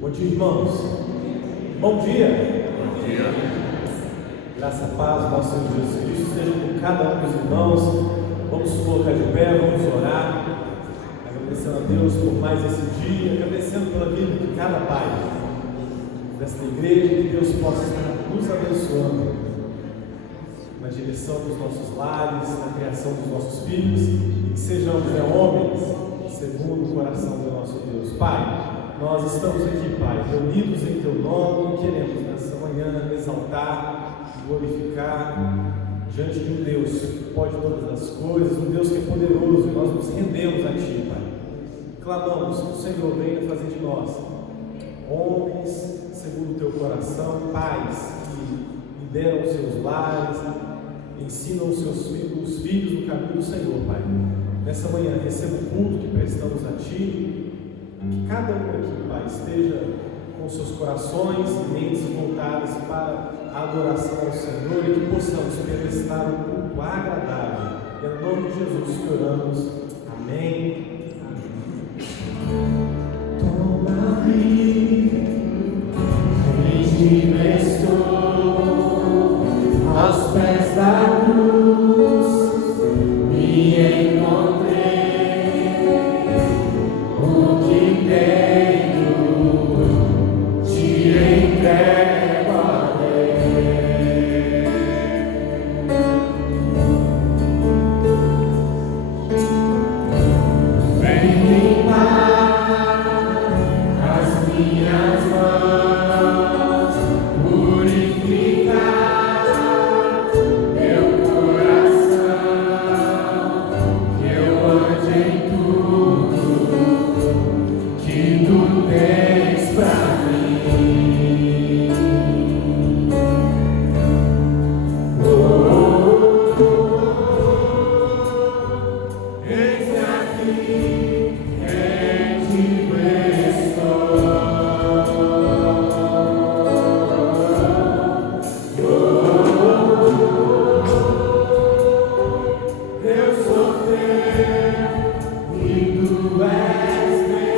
Bom dia, irmãos. Bom dia. Bom dia. Graça e paz do nosso Senhor Jesus Cristo esteja com cada um dos irmãos. Vamos nos colocar de pé, vamos orar, agradecendo a Deus por mais esse dia, agradecendo pela vida de cada pai desta igreja, que Deus possa estar nos abençoando na direção dos nossos lares, na criação dos nossos filhos, e que sejamos homens segundo o coração do nosso Deus. Pai, nós estamos aqui, Pai, reunidos em Teu nome, e queremos nessa manhã exaltar, glorificar diante de um Deus que pode todas as coisas, um Deus que é poderoso, e nós nos rendemos a Ti, Pai. Clamamos que o Senhor venha fazer de nós homens segundo o Teu coração, pais que lideram os seus lares, ensinam os filhos no caminho do Senhor, Pai. Nessa manhã, receba o culto que prestamos a Ti, que cada um aqui, Pai, esteja com seus corações e mentes voltadas para a adoração ao Senhor e que possamos prestar um culto agradável. Em nome de Jesus que oramos. Amém. Toma-me, onde estou, aos pés da cruz, me encontrei. O que tenho, te entrego a Deus. Vem limpar as minhas mãos, purificar meu coração, que eu ande em tudo que Tu tens pra mim. Eis aqui, rendido estou. Eu sou Teu e Tu és meu.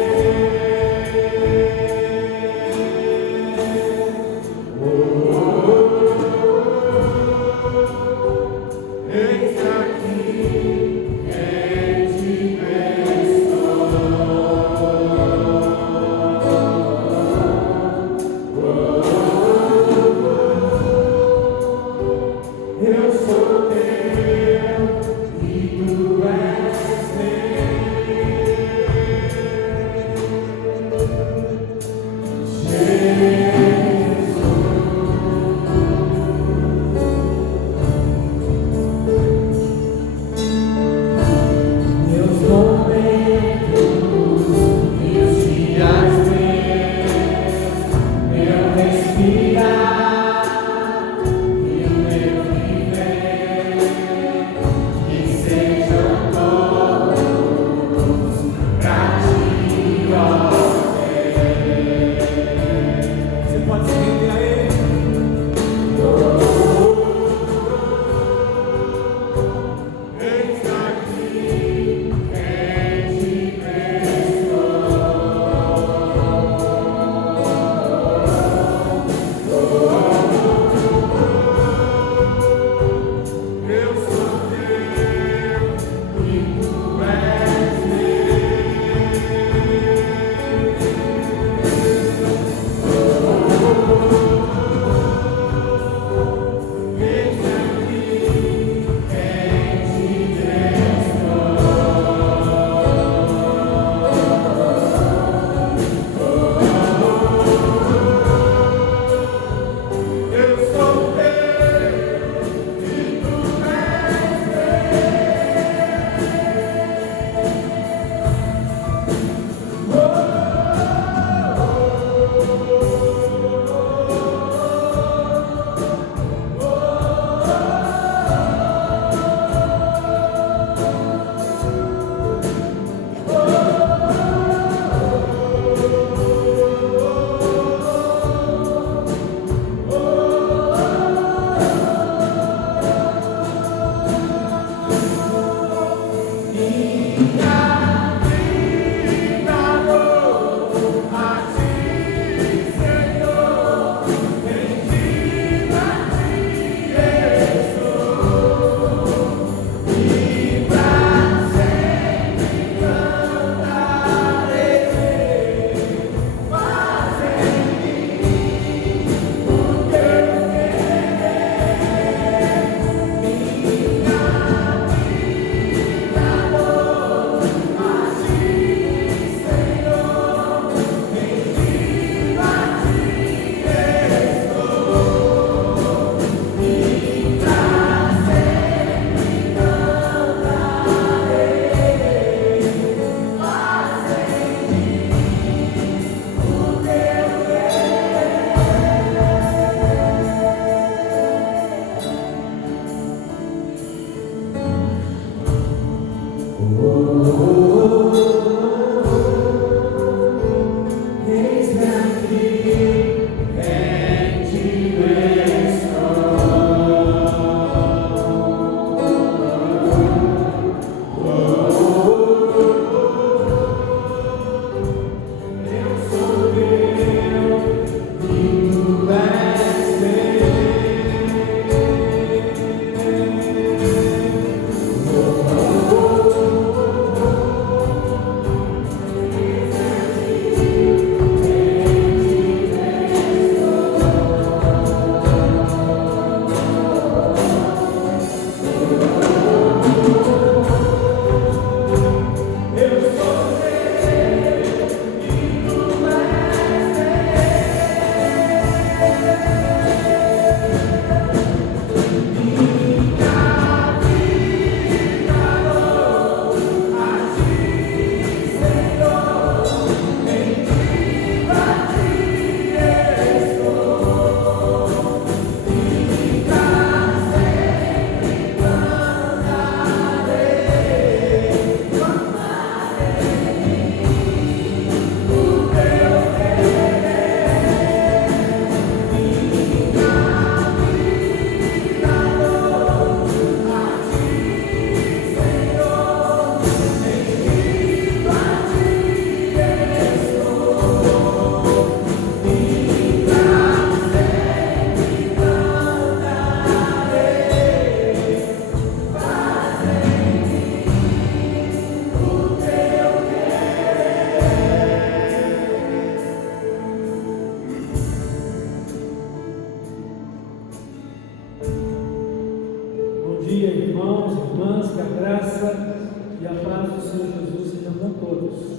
a graça e a paz do Senhor Jesus sejam com todos.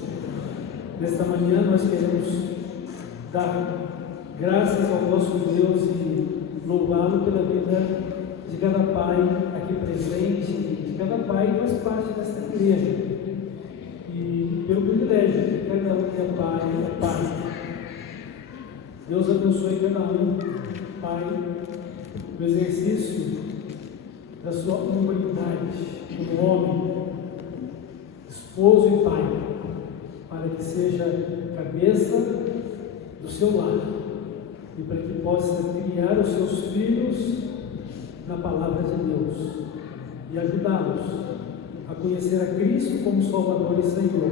Nesta manhã nós queremos dar graças ao nosso Deus e louvá-lo pela vida de cada pai aqui presente, de cada pai que faz parte desta igreja, e pelo privilégio de cada um que é pai. Deus abençoe cada um, Pai, no exercício da sua humanidade como homem, esposo e pai, para que seja cabeça do seu lar e para que possa criar os seus filhos na palavra de Deus e ajudá-los a conhecer a Cristo como Salvador e Senhor,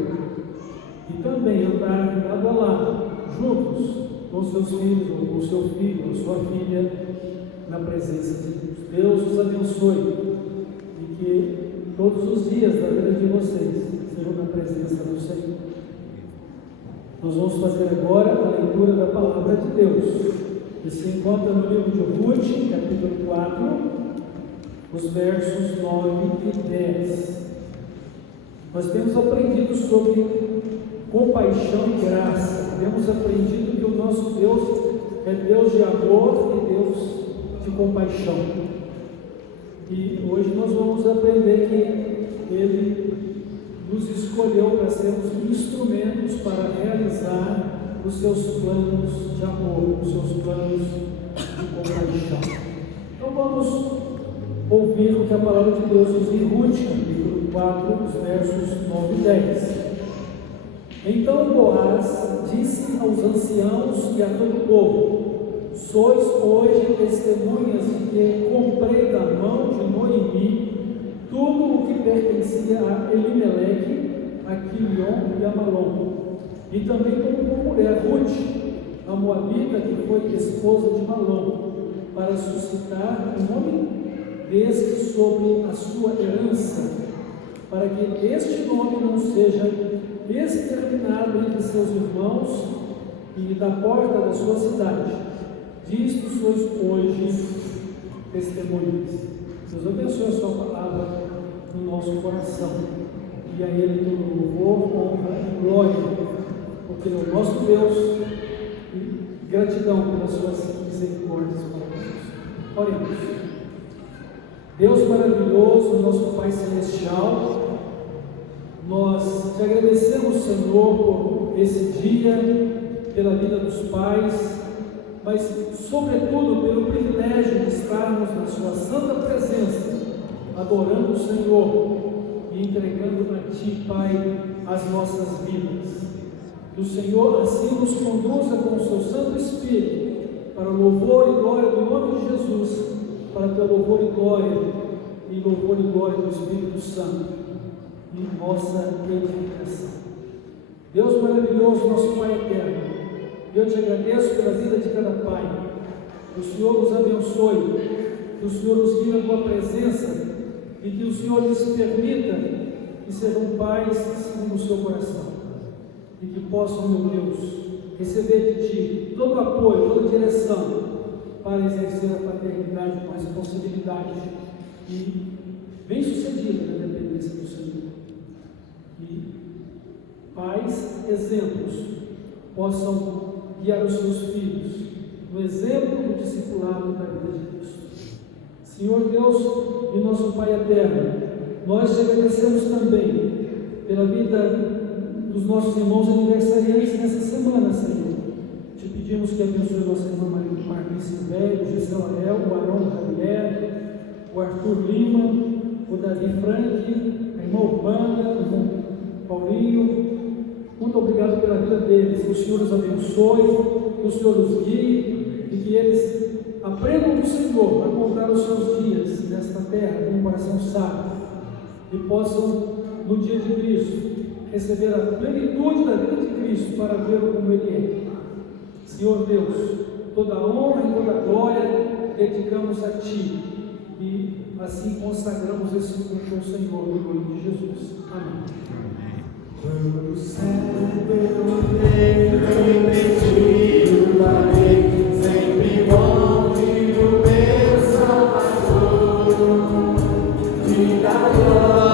e também andar lado a lado, juntos, com seus filhos, ou com seu filho, ou sua filha, na presença de Deus. Deus os abençoe e que todos os dias da vida de vocês sejam na presença do Senhor. Nós vamos fazer agora a leitura da palavra de Deus, que se encontra no livro de Ruth, capítulo 4, os versos 9 e 10. Nós temos aprendido sobre compaixão e graça. Temos aprendido que o nosso Deus é Deus de amor e Deus de compaixão. E hoje nós vamos aprender que Ele nos escolheu para sermos instrumentos para realizar os seus planos de amor, os seus planos de compaixão. Então vamos ouvir o que a palavra de Deus diz em Ruth, capítulo 4, os versos 9 e 10. Então Boaz disse aos anciãos e a todo o povo: sois hoje testemunhas de que comprei da mão de Noemi tudo o que pertencia a Elimeleque, a Quilion e a Malom, e também tomou como mulher Ruth, a moabita, que foi esposa de Malom, para suscitar o nome deste sobre a sua herança, para que este nome não seja exterminado entre seus irmãos e da porta da sua cidade. Disto sois hoje testemunhas. Deus abençoe a sua palavra no nosso coração, e a Ele todo louvor, honra e glória, porque Ele é o nosso Deus, e gratidão pelas suas misericórdias para nós. Oremos. Deus maravilhoso, nosso Pai Celestial, nós te agradecemos, Senhor, por esse dia, pela vida dos pais, mas sobretudo pelo privilégio de estarmos na sua santa presença, adorando o Senhor e entregando a Ti, Pai, as nossas vidas. Que o Senhor assim nos conduza com o seu Santo Espírito para o louvor e glória do nome de Jesus, para o teu louvor e louvor e glória do Espírito Santo e nossa edificação. Deus maravilhoso, nosso Pai eterno, eu te agradeço pela vida de cada pai. Que o Senhor nos abençoe, que o Senhor nos guie na tua presença e que o Senhor lhes permita que sejam pais segundo o seu coração e que possam, meu Deus, receber de ti todo o apoio, toda a direção para exercer a paternidade com responsabilidade e bem sucedida na dependência do Senhor. Que pais exemplos possam guiar os seus filhos no exemplo do discipulado da vida de Cristo. Senhor Deus e nosso Pai eterno, nós te agradecemos também pela vida dos nossos irmãos aniversariantes nessa semana, Senhor. Te pedimos que abençoe nossa irmã Marquinhos Velho, o Gisela El, o Arão Javier, o Arthur Lima, o Davi Frank, a irmã Urbana, o irmão Paulinho. Muito obrigado pela vida deles. Que o Senhor os abençoe, que o Senhor os guie e que eles aprendam do Senhor a contar os seus dias nesta terra com um coração sábio e possam, no dia de Cristo, receber a plenitude da vida de Cristo para vê-lo como Ele é. Senhor Deus, toda a honra e toda a glória dedicamos a Ti e assim consagramos esse culto ao Senhor, no nome de Jesus. Amém. Quando o céu eu pediu da lei, sempre longe do meu Salvador, de da glória.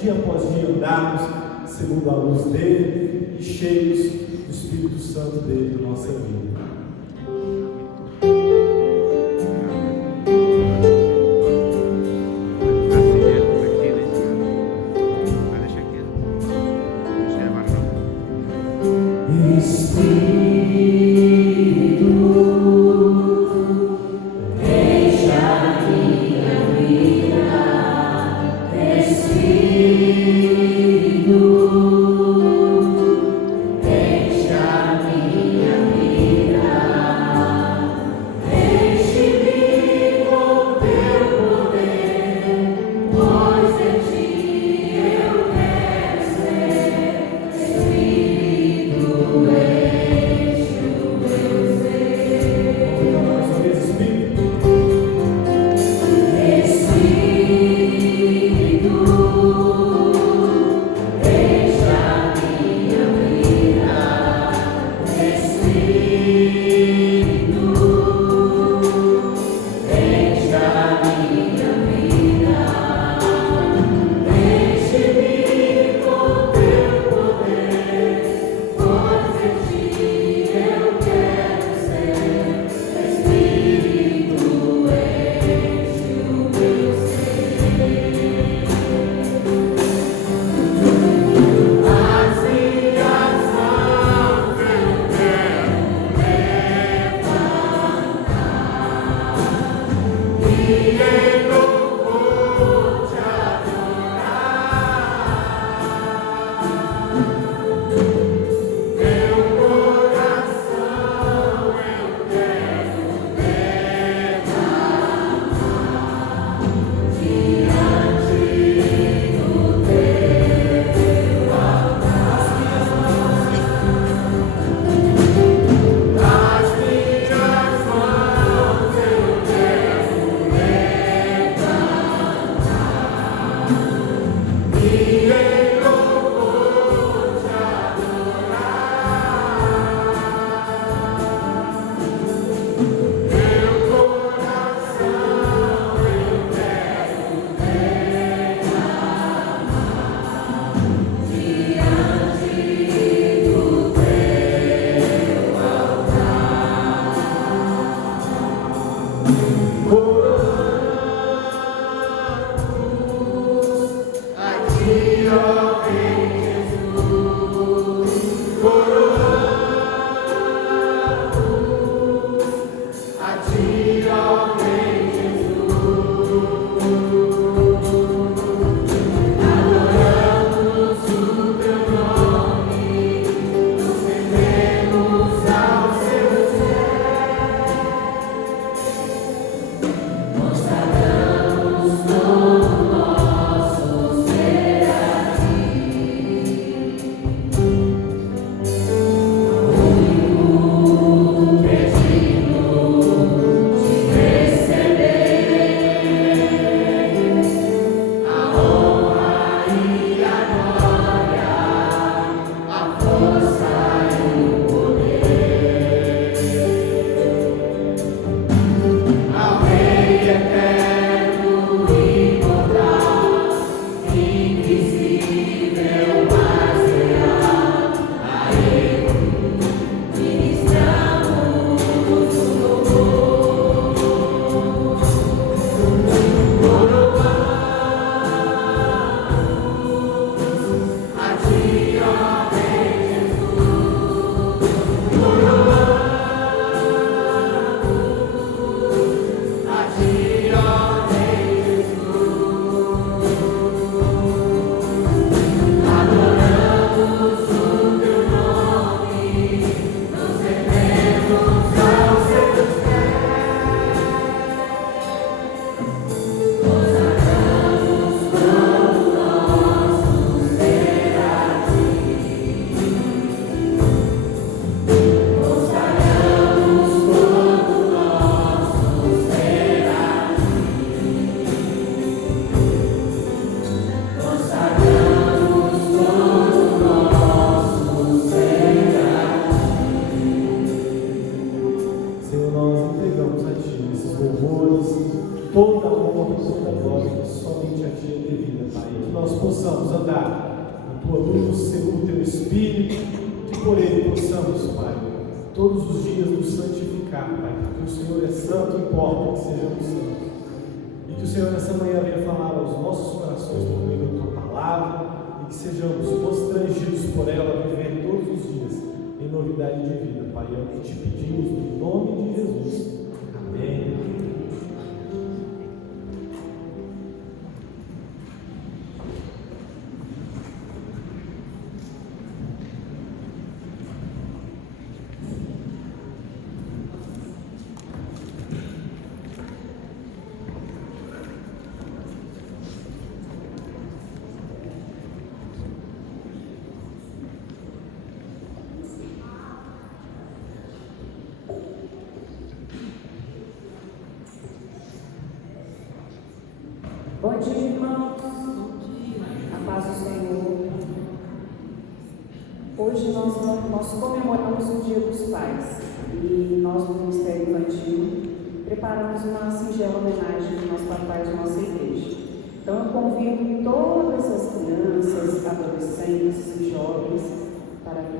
dia após dia andarmos segundo a luz dele e cheios do Espírito Santo dele na nossa vida. Espírito Filho, que por Ele possamos, Pai, todos os dias nos santificar, Pai, porque o Senhor é santo, importa que sejamos santos. E que o Senhor nessa manhã venha falar aos nossos corações por meio da Tua palavra e que sejamos constrangidos por ela a viver todos os dias em novidade de vida, Pai. É o que te pedimos no nome de Jesus. Amém. Bom dia, irmãos. A paz do Senhor. Hoje nós comemoramos o Dia dos Pais e nós, do Ministério Infantil, preparamos uma singela homenagem aos nossos papais da nossa igreja. Então eu convido todas as crianças, adolescentes e jovens para vir.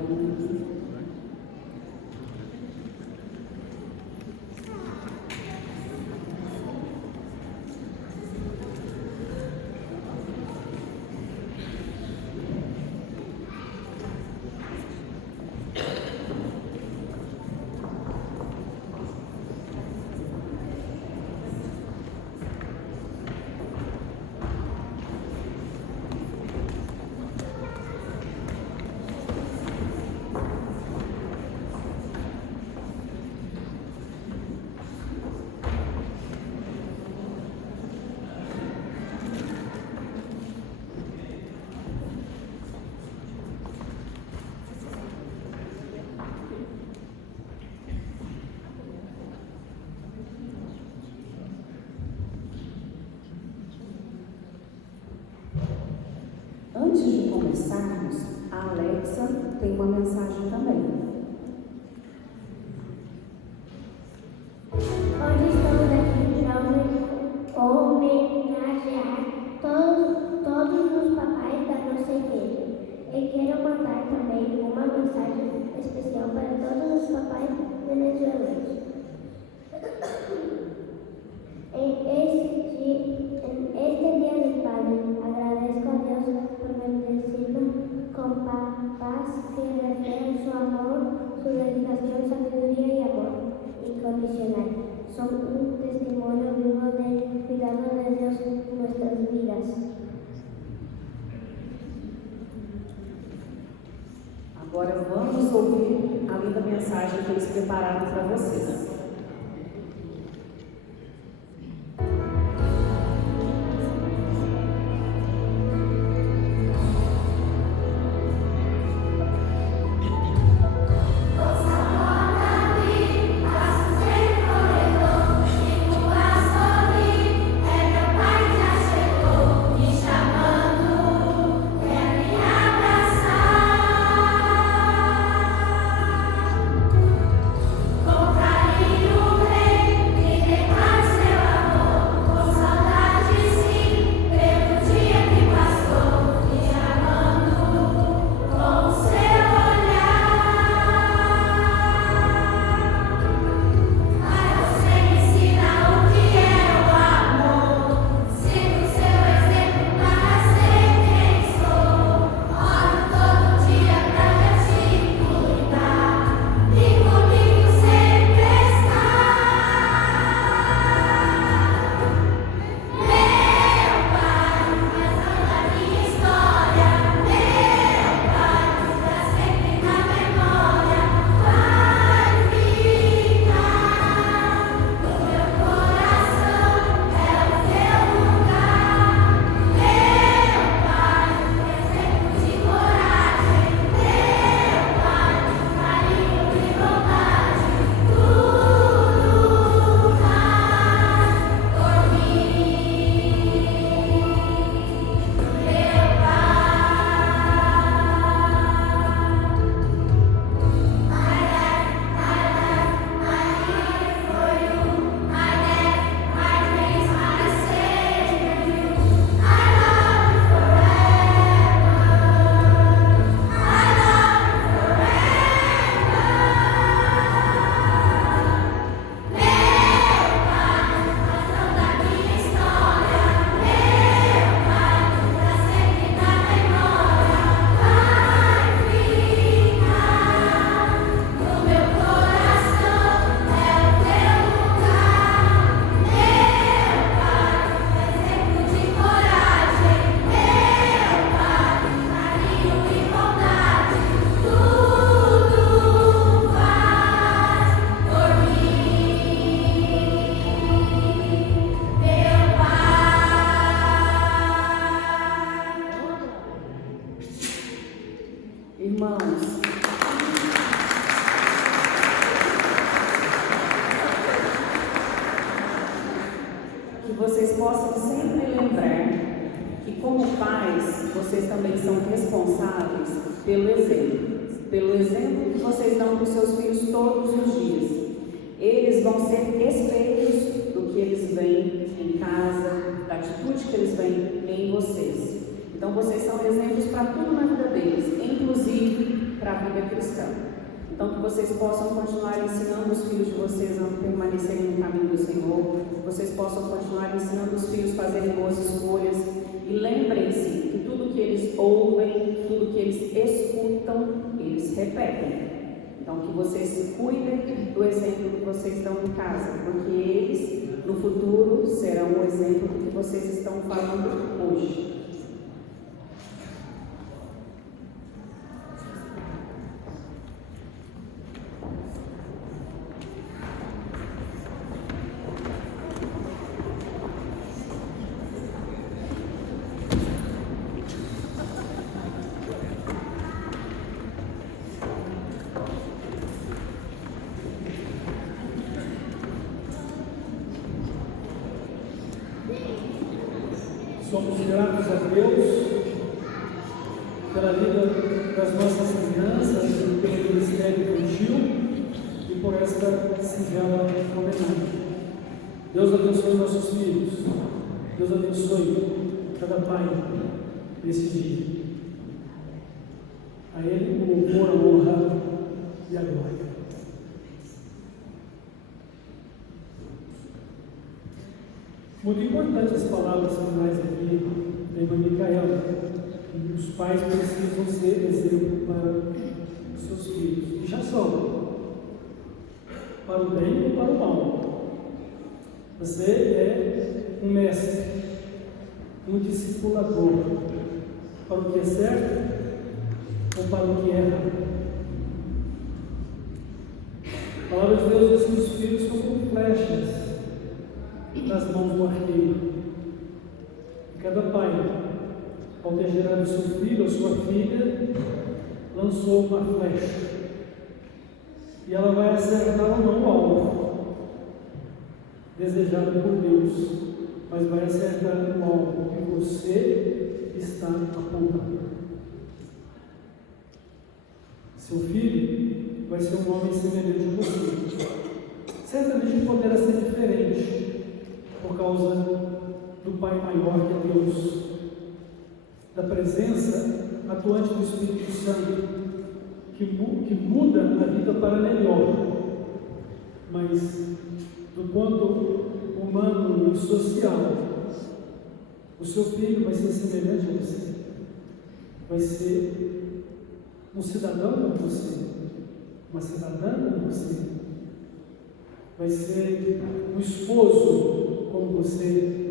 Antes de começarmos, a Alexa tem uma mensagem também. Hoje estamos aqui para homenagear todos os papais da nossa igreja. E quero mandar também uma mensagem especial para todos os papais venezuelanos. Este Dia del Padre, agradezco a Dios por bendecirnos con papás que reflejan su amor, su dedicación, sabiduría y amor incondicional. Son un testimonio vivo del cuidado de Dios en nuestras vidas. Agora vamos ouvir a linda mensagem que eles prepararam para vocês. Com carinho Irmãos, que vocês possam sempre lembrar que, como pais, vocês também são responsáveis pelo exemplo que vocês dão para os seus filhos todos os dias. Eles vão ser espelhos do que eles veem em casa, da atitude que eles veem em vocês. Então, vocês são exemplos para tudo na vida deles, inclusive para a vida cristã. Então, que vocês possam continuar ensinando os filhos de vocês a permanecerem no caminho do Senhor, que vocês possam continuar ensinando os filhos a fazerem boas escolhas. E lembrem-se que tudo que eles ouvem, tudo que eles escutam, eles repetem. Então, que vocês cuidem do exemplo que vocês dão em casa, porque eles, no futuro, serão o exemplo do que vocês estão falando hoje. Somos gratos a Deus pela vida das nossas crianças, pelo ministério infantil e por esta singela homenagem. Deus abençoe nossos filhos. Deus abençoe cada pai nesse dia. A Ele o louvor, a honra e a glória. Muito importante as palavras finais aqui da irmã Micaela. Os pais precisam ser exemplo para os seus filhos. E já são. Para o bem e para o mal. Você é um mestre, um discipulador. Para o que é certo ou para o que é errado. A palavra de Deus diz que os filhos são como flechas nas mãos do arqueiro. E cada pai, ao ter gerado seu filho ou sua filha, lançou uma flecha. E ela vai acertar ou não o alvo desejado por Deus, mas vai acertar o alvo que você está apontando. Seu filho vai ser um homem semelhante a você. Certamente poderá ser diferente por causa do Pai maior que é Deus, da presença atuante do Espírito Santo, que muda a vida para melhor, mas do ponto humano e social, o seu filho vai ser semelhante a você, vai ser um cidadão como você, uma cidadã como você, vai ser um esposo como você,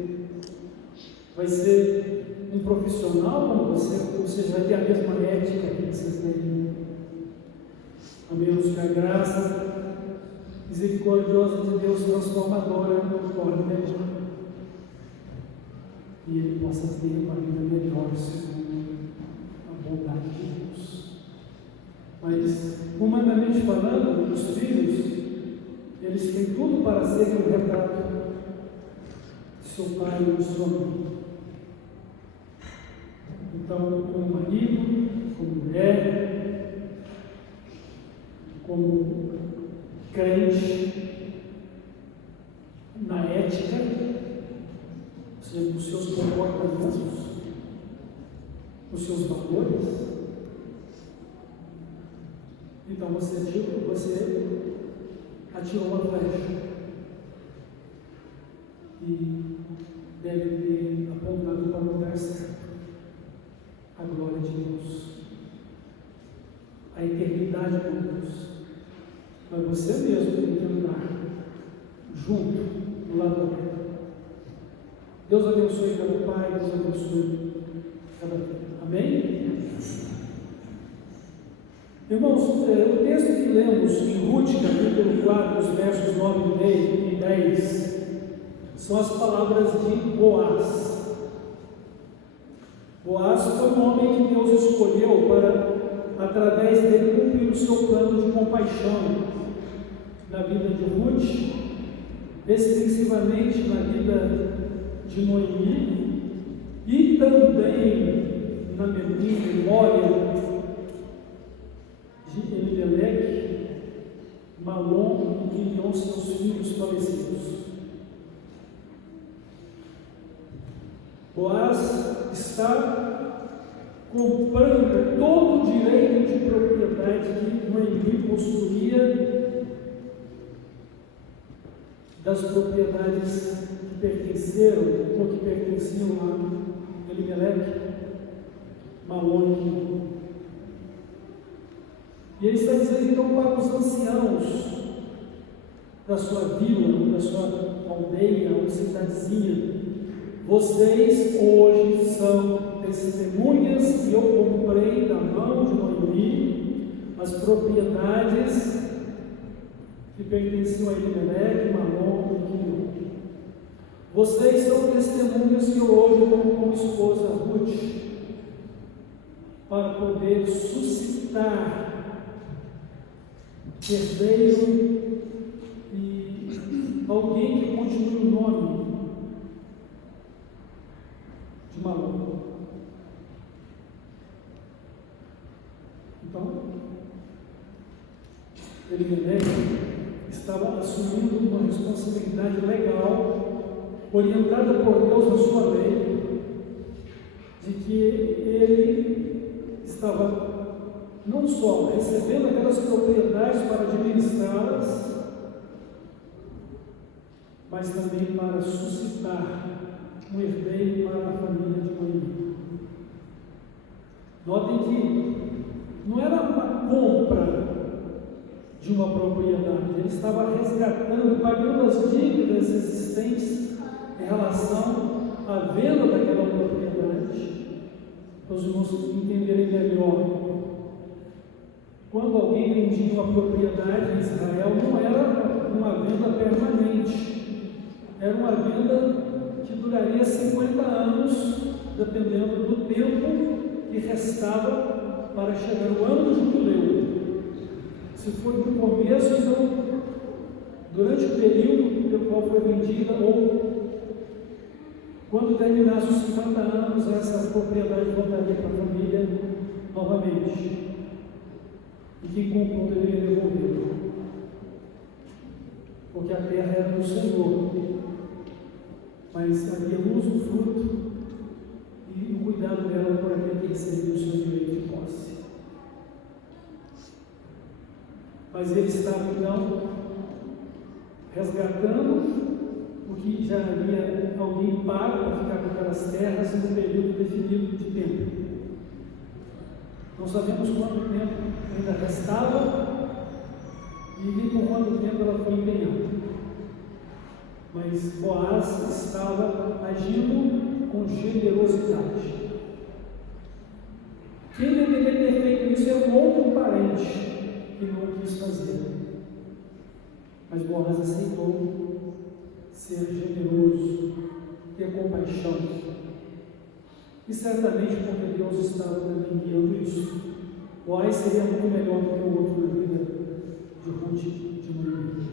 vai ser um profissional como você vai ter a mesma ética que você tem. Amemos que a graça misericordiosa de Deus transformadora no torne melhor. E ele possa ter uma vida melhor segundo a bondade de Deus. Mas, humanamente falando, os filhos, eles têm tudo para ser um retrato de seu pai ou de sua mãe. Então, como marido, como mulher, como crente, na ética, ou seja, nos seus comportamentos, nos seus valores. Então você atirou uma flecha e deve ter apontado para o lugar certo. A glória de Deus, a eternidade com Deus. Mas você mesmo tem que andar junto, do lado da terra. Deus abençoe cada pai, Deus abençoe cada filho. Amém? Irmãos, o texto que lemos em Ruth, capítulo 4, os versos 9 e 10, são as palavras de Boaz. Boaz foi um homem que Deus escolheu para através dele, cumprir o seu plano de compaixão na vida de Ruth, extensivamente na vida de Noemi e também na memória de Elimelec, Malom e Quilion, seus filhos falecidos. Boaz está comprando todo o direito de propriedade que Noemi possuía das propriedades que pertenceram ou que pertenciam a Elimelec, Malom e Quilion. E ele está dizendo então para os anciãos da sua vila, da sua aldeia ou cidadezinha: vocês hoje são testemunhas que eu comprei da mão de Noemi as propriedades que pertenciam a Elimelec, Malom e Quilion. Vocês são testemunhas que eu hoje tomo como esposa Ruth, para poder suscitar herdeiro e alguém que continue o nome de Malom. Então, Elimelec estava assumindo uma responsabilidade legal, orientada por Deus na sua lei, de que ele estava não só recebendo aquelas propriedades para administrá-las, mas também para suscitar um herdeiro para a família de Noemi. Notem que não era uma compra de uma propriedade, ele estava resgatando, pagando as dívidas existentes em relação à venda daquela propriedade. Para os irmãos entenderem melhor, quando alguém vendia uma propriedade em Israel, não era uma venda permanente, era uma venda que duraria 50 anos, dependendo do tempo que restava para chegar o ano do jubileu. Se for no começo, então, durante o período pelo qual foi vendida, ou quando terminasse os 50 anos, essa propriedade voltaria para a família novamente. E quem comprou deveria devolver, porque a terra era do Senhor, mas havia usufruto e o cuidado dela por aquele que recebeu o seu direito de posse. Mas ele estava então resgatando o que já havia alguém pago para ficar com aquelas terras em um período definido de tempo. Não sabemos quanto tempo ainda restava e nem por quanto tempo ela foi empenhada. Mas Boaz estava agindo com generosidade. Quem deveria ter feito isso era um outro parente que não quis fazer. Mas Boaz aceitou ser generoso, ter compaixão. E certamente porque Deus estava também guiando isso. Boaz seria muito melhor do que o outro na vida de Ruth, de Noemi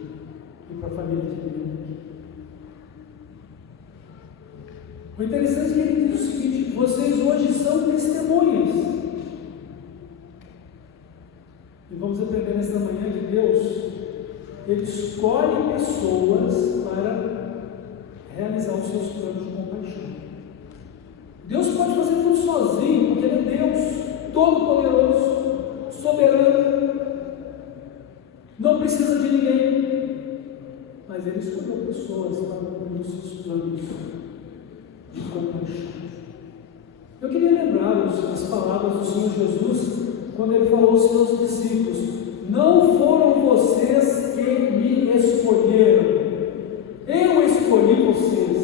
e para a família de Elimelec. O interessante é que ele diz o seguinte: vocês hoje são testemunhas. E vamos aprender nesta manhã que Deus, Ele escolhe pessoas para realizar os seus planos de compaixão. Deus pode fazer tudo sozinho, porque Ele é Deus, todo-poderoso, soberano, não precisa de ninguém. Mas Ele escolheu pessoas para cumprir os seus planos de compaixão. Eu queria lembrar-vos as palavras do Senhor Jesus, quando Ele falou aos seus discípulos: não foram vocês que me escolheram, eu escolhi vocês,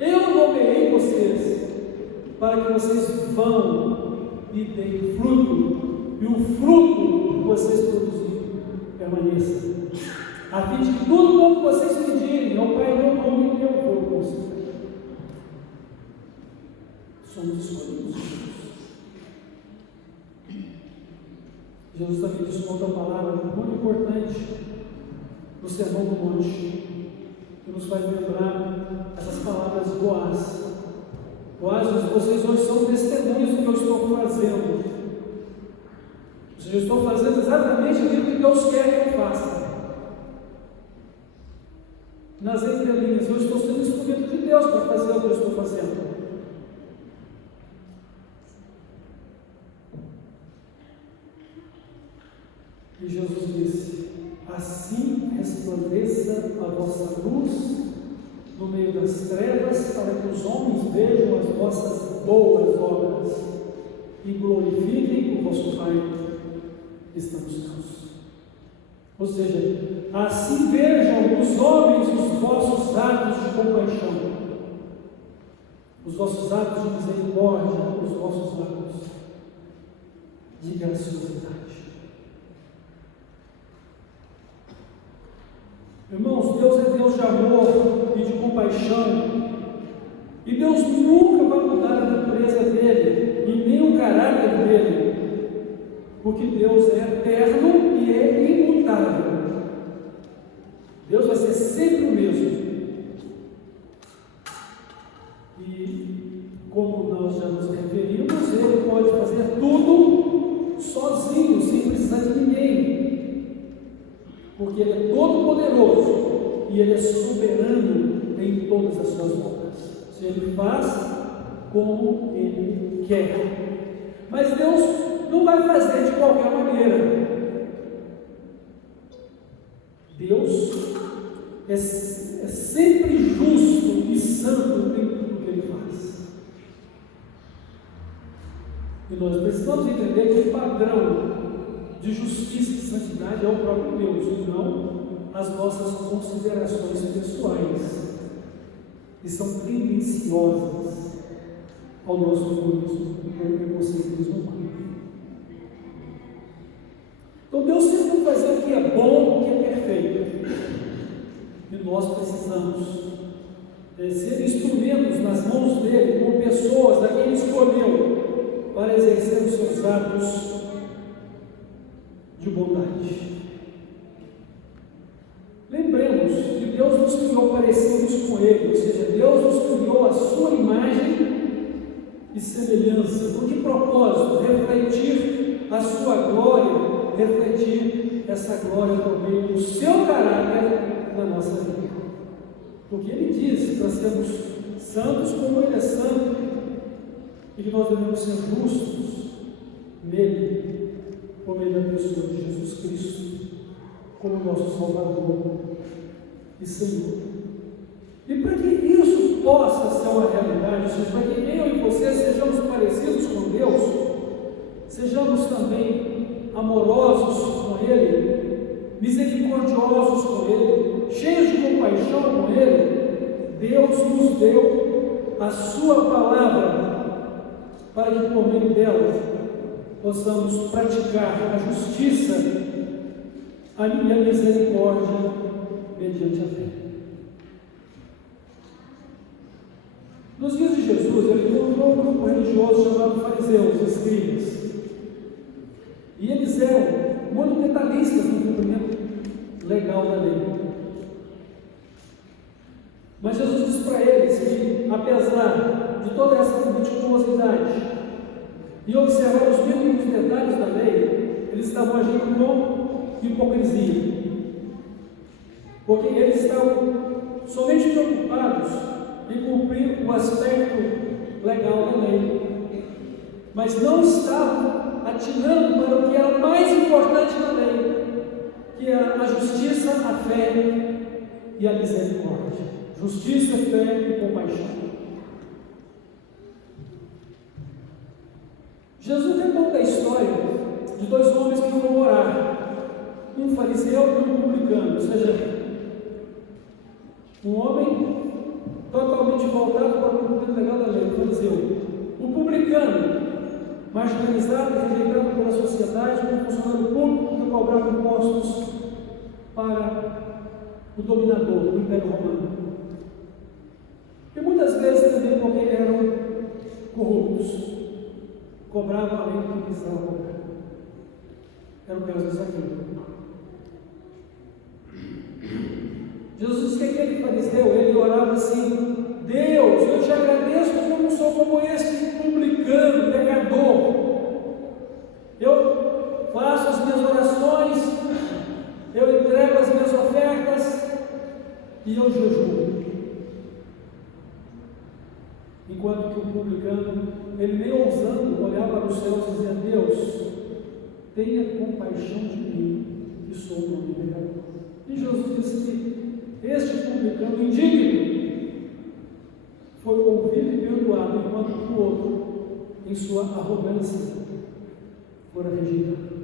eu nomeei vocês, para que vocês vão e deem fruto, e o fruto que vocês produzirem permaneça, a fim de que tudo quanto vocês pedirem ao Pai em meu nome, eu vou conceder. Somos escolhidos. Jesus também disse uma outra palavra muito importante no Sermão do Monte, que nos faz lembrar essas palavras Boaz. Boaz diz: vocês hoje são testemunhas do que eu estou fazendo. Ou seja, eu estou fazendo exatamente aquilo que Deus quer que eu faça. Nas entrelinhas, eu estou sendo instrumento de Deus para fazer o que eu estou fazendo. E Jesus disse: assim resplandeça a vossa luz no meio das trevas, para que os homens vejam as vossas boas obras e glorifiquem o vosso Pai que está nos céus. Ou seja, assim vejam os homens os vossos atos de compaixão, os vossos atos de misericórdia, os vossos atos de graciosidade. Irmãos, Deus é Deus de amor e de compaixão, e Deus nunca vai mudar a natureza dele e nem o caráter dele, porque Deus é eterno e é imutável. Deus vai ser sempre o mesmo. E como nós já nos referimos, Ele pode fazer tudo sozinho, sem precisar de ninguém, porque Ele é todo-poderoso e Ele é soberano em todas as suas obras. Ele faz como Ele quer. Mas Deus não vai fazer de qualquer maneira. Deus é sempre justo e santo em tudo que Ele faz. E nós precisamos entender que o padrão de justiça e santidade é o próprio Deus, e não as nossas considerações pessoais, que são tendenciosas ao nosso egoísmo e ao preconceituismo humano. Então Deus sempre vai fazer o que é bom, o que é perfeito, e nós precisamos ser instrumentos nas mãos dele, como pessoas a quem ele escolheu para exercer os seus atos de bondade. Lembremos que Deus nos criou parecidos com Ele, ou seja, Deus nos criou a sua imagem e semelhança. Por que propósito? Refletir a sua glória, refletir essa glória por meio do seu caráter na nossa vida. Porque Ele diz para sermos santos como Ele é santo, e que nós devemos ser justos nele, por meio da pessoa de Jesus Cristo, como nosso Salvador e Senhor. E para que isso possa ser uma realidade, ou seja, para que eu e você sejamos parecidos com Deus, sejamos também amorosos com Ele, misericordiosos com Ele, cheios de compaixão com Ele, Deus nos deu a sua palavra para que por meio dela possamos praticar a justiça e a misericórdia mediante a fé. Nos dias de Jesus, ele encontrou um grupo religioso chamado fariseus, escribas. E eles eram muito detalhistas no cumprimento legal da lei. Mas Jesus disse para eles que, apesar de toda essa meticulosidade e observar os mínimos detalhes da lei, eles estavam agindo com hipocrisia. Porque eles estavam somente preocupados em cumprir o aspecto legal da lei, mas não estavam atinando para o que era mais importante na lei, que era a justiça, a fé e a misericórdia. Justiça, fé e compaixão. Jesus até conta a história de dois homens que foram orar, um fariseu e um publicano, ou seja, um homem totalmente voltado para o cumprimento legal da lei, o fariseu. O publicano, marginalizado e rejeitado pela sociedade, como funcionário público que cobrava impostos para o dominador do Império Romano. E muitas vezes também porque eram corruptos, cobravam além do que precisavam cobrar. Era o caso de Zaqueu. Jesus disse que aquele fariseu, ele orava assim: Deus, eu te agradeço porque eu não sou como esse publicano, pecador. Eu faço as minhas orações, eu entrego as minhas ofertas e eu jejuo. Enquanto que o publicano, ele nem ousando olhar para os céus e dizer: Deus, tenha compaixão de mim, que sou um homem pecador. E Jesus disse que este publicano indigno foi ouvido e perdoado, enquanto que o outro, em sua arrogância, fora rejeitado.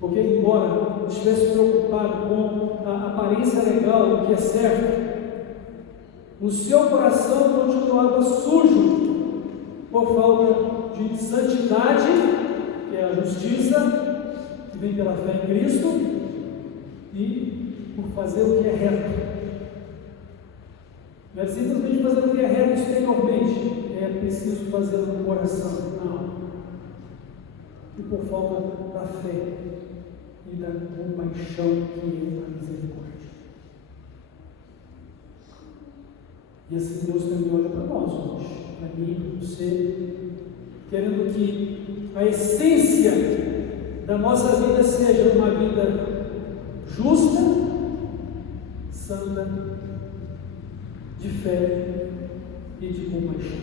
Porque, embora estivesse preocupado com a aparência legal, o que é certo, o seu coração continuava sujo por falta de santidade, que é a justiça, que vem pela fé em Cristo, e por fazer o que é reto. Não é simplesmente fazer o que é reto exteriormente, é preciso fazer no coração. Não. E por falta da fé e da compaixão que é a misericórdia. E assim Deus também olha para nós hoje, para mim, para você, querendo que a essência da nossa vida seja uma vida justa, santa, de fé e de compaixão.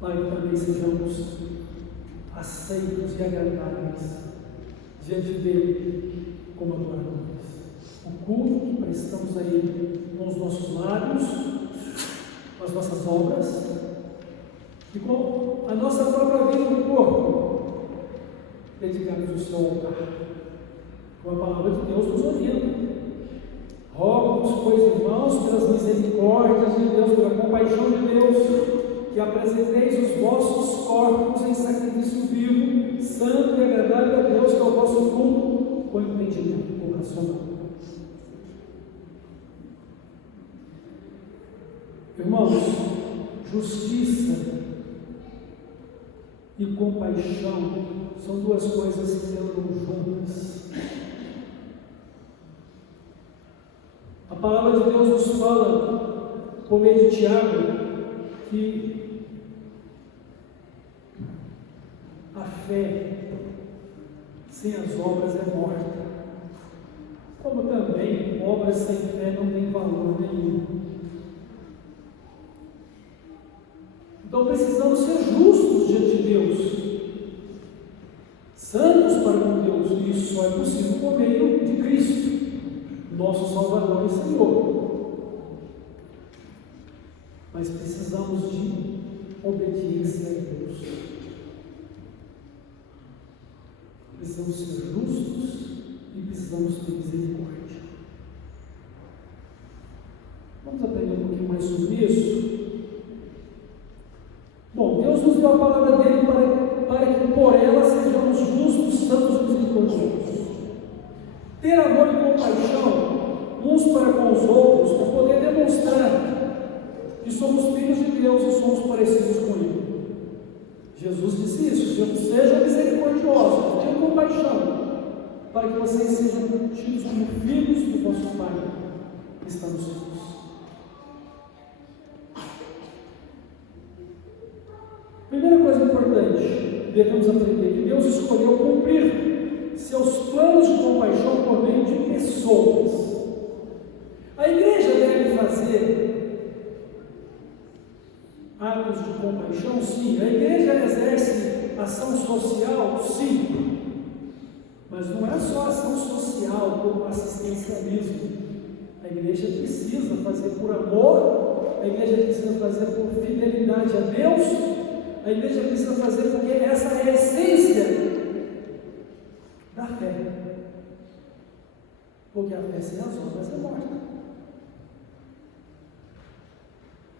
Pai, também sejamos aceitos e agradáveis diante dele como adoradores. O culto que prestamos a ele com os nossos lábios, com as nossas obras e com a nossa própria vida no corpo, dedicados ao seu altar. Com a palavra de Deus nos orienta. Rogo-vos, pois, irmãos, pelas misericórdias de Deus, pela compaixão de Deus, que apresenteis os vossos corpos em sacrifício vivo, santo e agradável a Deus, que é o vosso culto, com entendimento racional. Irmãos, justiça e compaixão são duas coisas que andam juntas. A palavra de Deus nos fala, por meio de Tiago, que a fé sem as obras é morta, como também obras sem fé não têm valor nenhum. Então precisamos ser justos diante de Deus, santos para com Deus, e isso só é possível por meio de Cristo, nosso Salvador e Senhor. Mas precisamos de obediência a Deus. Precisamos ser justos e precisamos ter misericórdia. Vamos aprender um pouquinho mais sobre isso? Bom, Deus nos deu a palavra dele para que por ela sejamos justos, santos e misericordiosos. Ter amor e compaixão uns para com os outros, para poder demonstrar que somos filhos de Deus e somos parecidos com Ele. Jesus disse isso: sejam misericordiosos, tenham compaixão, para que vocês sejam tidos como filhos do vosso Pai que está nos céus. Primeira coisa importante, devemos aprender que Deus escolheu cumprir seus planos de compaixão por meio de pessoas. A igreja deve fazer atos de compaixão? Sim. A igreja exerce ação social? Sim. Mas não é só ação social como assistencialismo. A igreja precisa fazer por amor, a igreja precisa fazer por fidelidade a Deus, a igreja precisa fazer porque essa é a essência da fé. Porque a fé sem as obras é morta.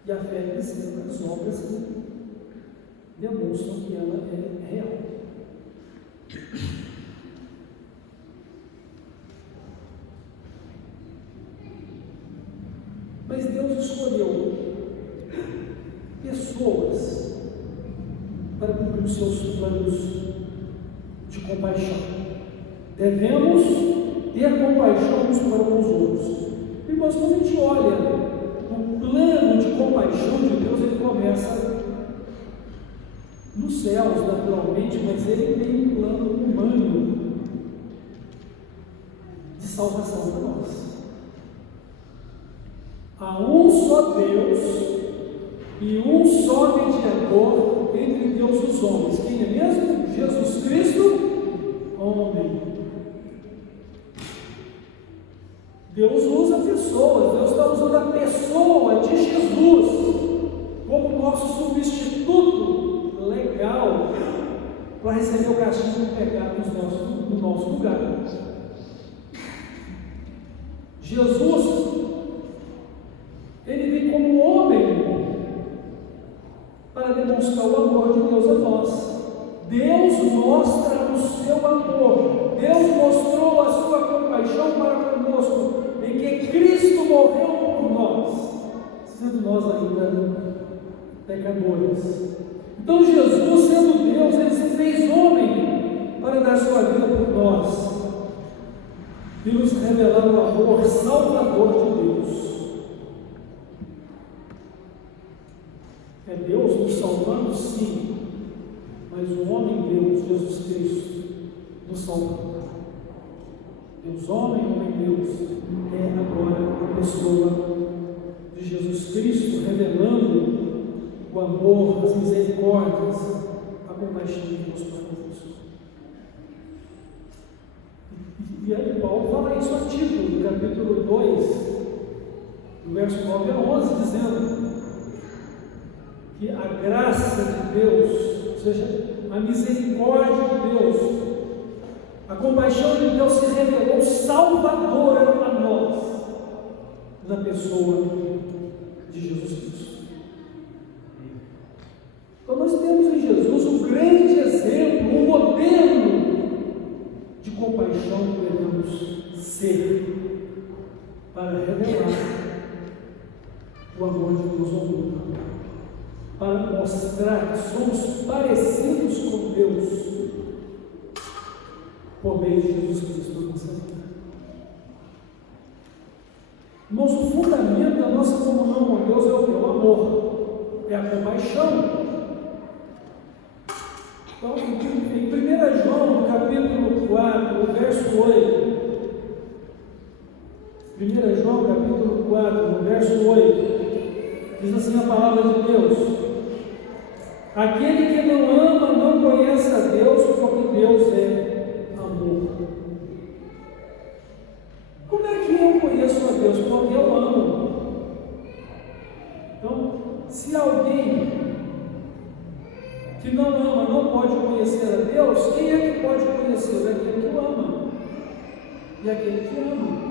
E a fé precisa das obras que demonstram que ela é real. Mas Deus escolheu pessoas para cumprir os seus planos compaixão. Devemos ter compaixão uns para com os outros. Irmãos, quando a gente olha o plano de compaixão de Deus, ele começa nos céus, naturalmente, mas ele tem um plano humano de salvação para nós. Há um só Deus e um só mediador entre Deus e os homens. Quem é mesmo? Jesus Cristo, homem. Deus usa pessoas, Deus está usando a pessoa de Jesus como nosso substituto legal para receber o castigo do pecado no nosso lugar. Jesus, ele vem como homem para demonstrar o amor de Deus a nós. Deus mostra o seu amor. Deus mostrou a sua compaixão para conosco, em que Cristo morreu por nós, sendo nós ainda pecadores. Então Jesus, sendo Deus, ele se fez homem para dar sua vida por nós e nos revelar o amor salvador de Deus. É Deus nos salvando, sim, mas o homem Deus, Jesus Cristo, nos salvando. Deus homem Deus, é agora a pessoa de Jesus Cristo, revelando o amor, as misericórdias, a compaixão de Deus para nós. E aí Paulo fala isso a Tito, no capítulo 2, do verso 9 a 11, dizendo que a graça de Deus, ou seja, a misericórdia de Deus, a compaixão de Deus se revelou salvadora a nós, na pessoa de Jesus Cristo. Então nós temos em Jesus um grande exemplo, um modelo de compaixão que devemos ser, para revelar o amor de Deus ao mundo, para mostrar que somos parecidos com Deus por meio de Jesus Cristo na nossa vida. Irmãos, o fundamento da nossa comunhão com Deus é o que? O amor, é a compaixão. Então, em 1 João, no capítulo 4, no verso 8, 1 João, capítulo 4, no verso 8, diz assim a palavra de Deus: aquele que não ama não conhece a Deus, porque Deus é amor. Como é que eu conheço a Deus? Porque eu amo. Então, se alguém que não ama não pode conhecer a Deus, quem é que pode conhecer? É aquele que o ama e aquele que ama.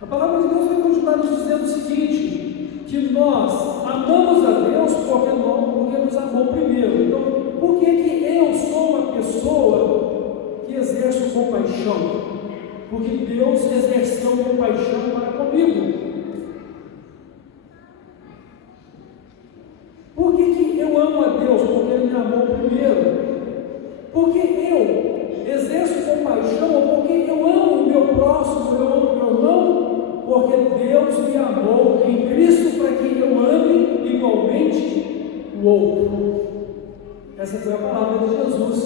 A palavra de Deus vai continuar nos dizendo o seguinte, que nós amamos a Deus porque nos amou primeiro. Então, por que eu sou uma pessoa que exerce compaixão? Porque Deus exerceu compaixão para comigo. Por que eu amo a Deus? Porque Ele me amou primeiro. Porque eu exerço compaixão ou porque eu amo o meu próximo, eu amo o meu irmão? Porque Deus me amou em Cristo para que eu ame igualmente o outro. Essa foi a palavra de Jesus.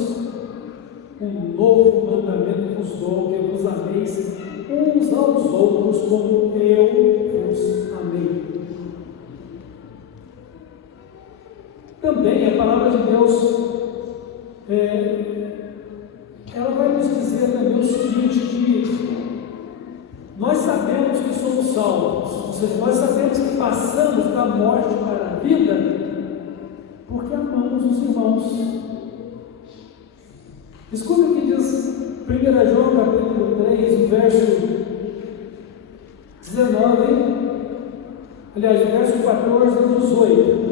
Um novo mandamento vos dou, que vos ameis uns aos outros como eu vos amei. Também a palavra de Deus ela vai nos dizer também o seguinte, que nós sabemos que somos salvos, ou seja, nós sabemos que passamos da morte para a vida porque amamos os irmãos. Escuta o que diz 1 João capítulo 3, verso 19, aliás, o verso 14 e 18.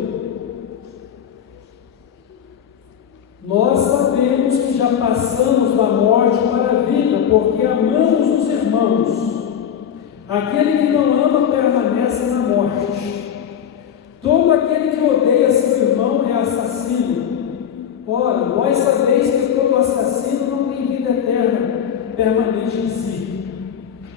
Nós sabemos que já passamos da morte para a vida, porque amamos os irmãos. Aquele que não ama permanece na morte. Todo aquele que odeia seu irmão é assassino. Ora, nós sabemos permanente em si.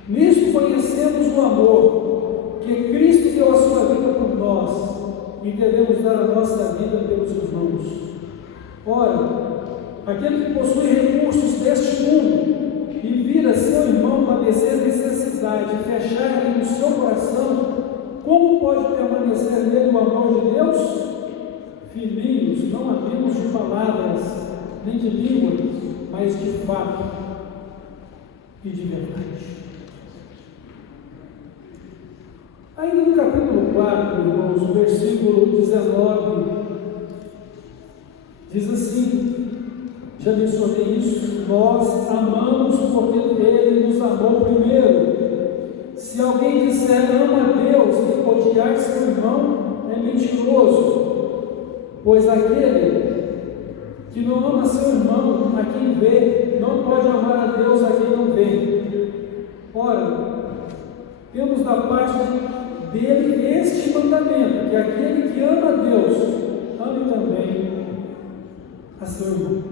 Nisto conhecemos o amor, que Cristo deu a sua vida por nós, e devemos dar a nossa vida pelos irmãos. Ora, aquele que possui recursos deste mundo e vir a seu irmão padecer necessidade e fechar-lhe no seu coração, como pode permanecer nele o amor de Deus? Filhinhos, não amemos de palavras, nem de língua, mas de fato e de verdade. Ainda no capítulo 4, irmãos, o versículo 19, diz assim, já mencionei isso, nós amamos porque Ele nos amou primeiro. Se alguém disser ama a Deus e odiar seu irmão, é mentiroso, pois aquele que não ama seu irmão, a quem vê, não pode amar a Deus a quem não vê. Ora, temos da parte dele este mandamento, que aquele que ama a Deus, ame também a seu irmão.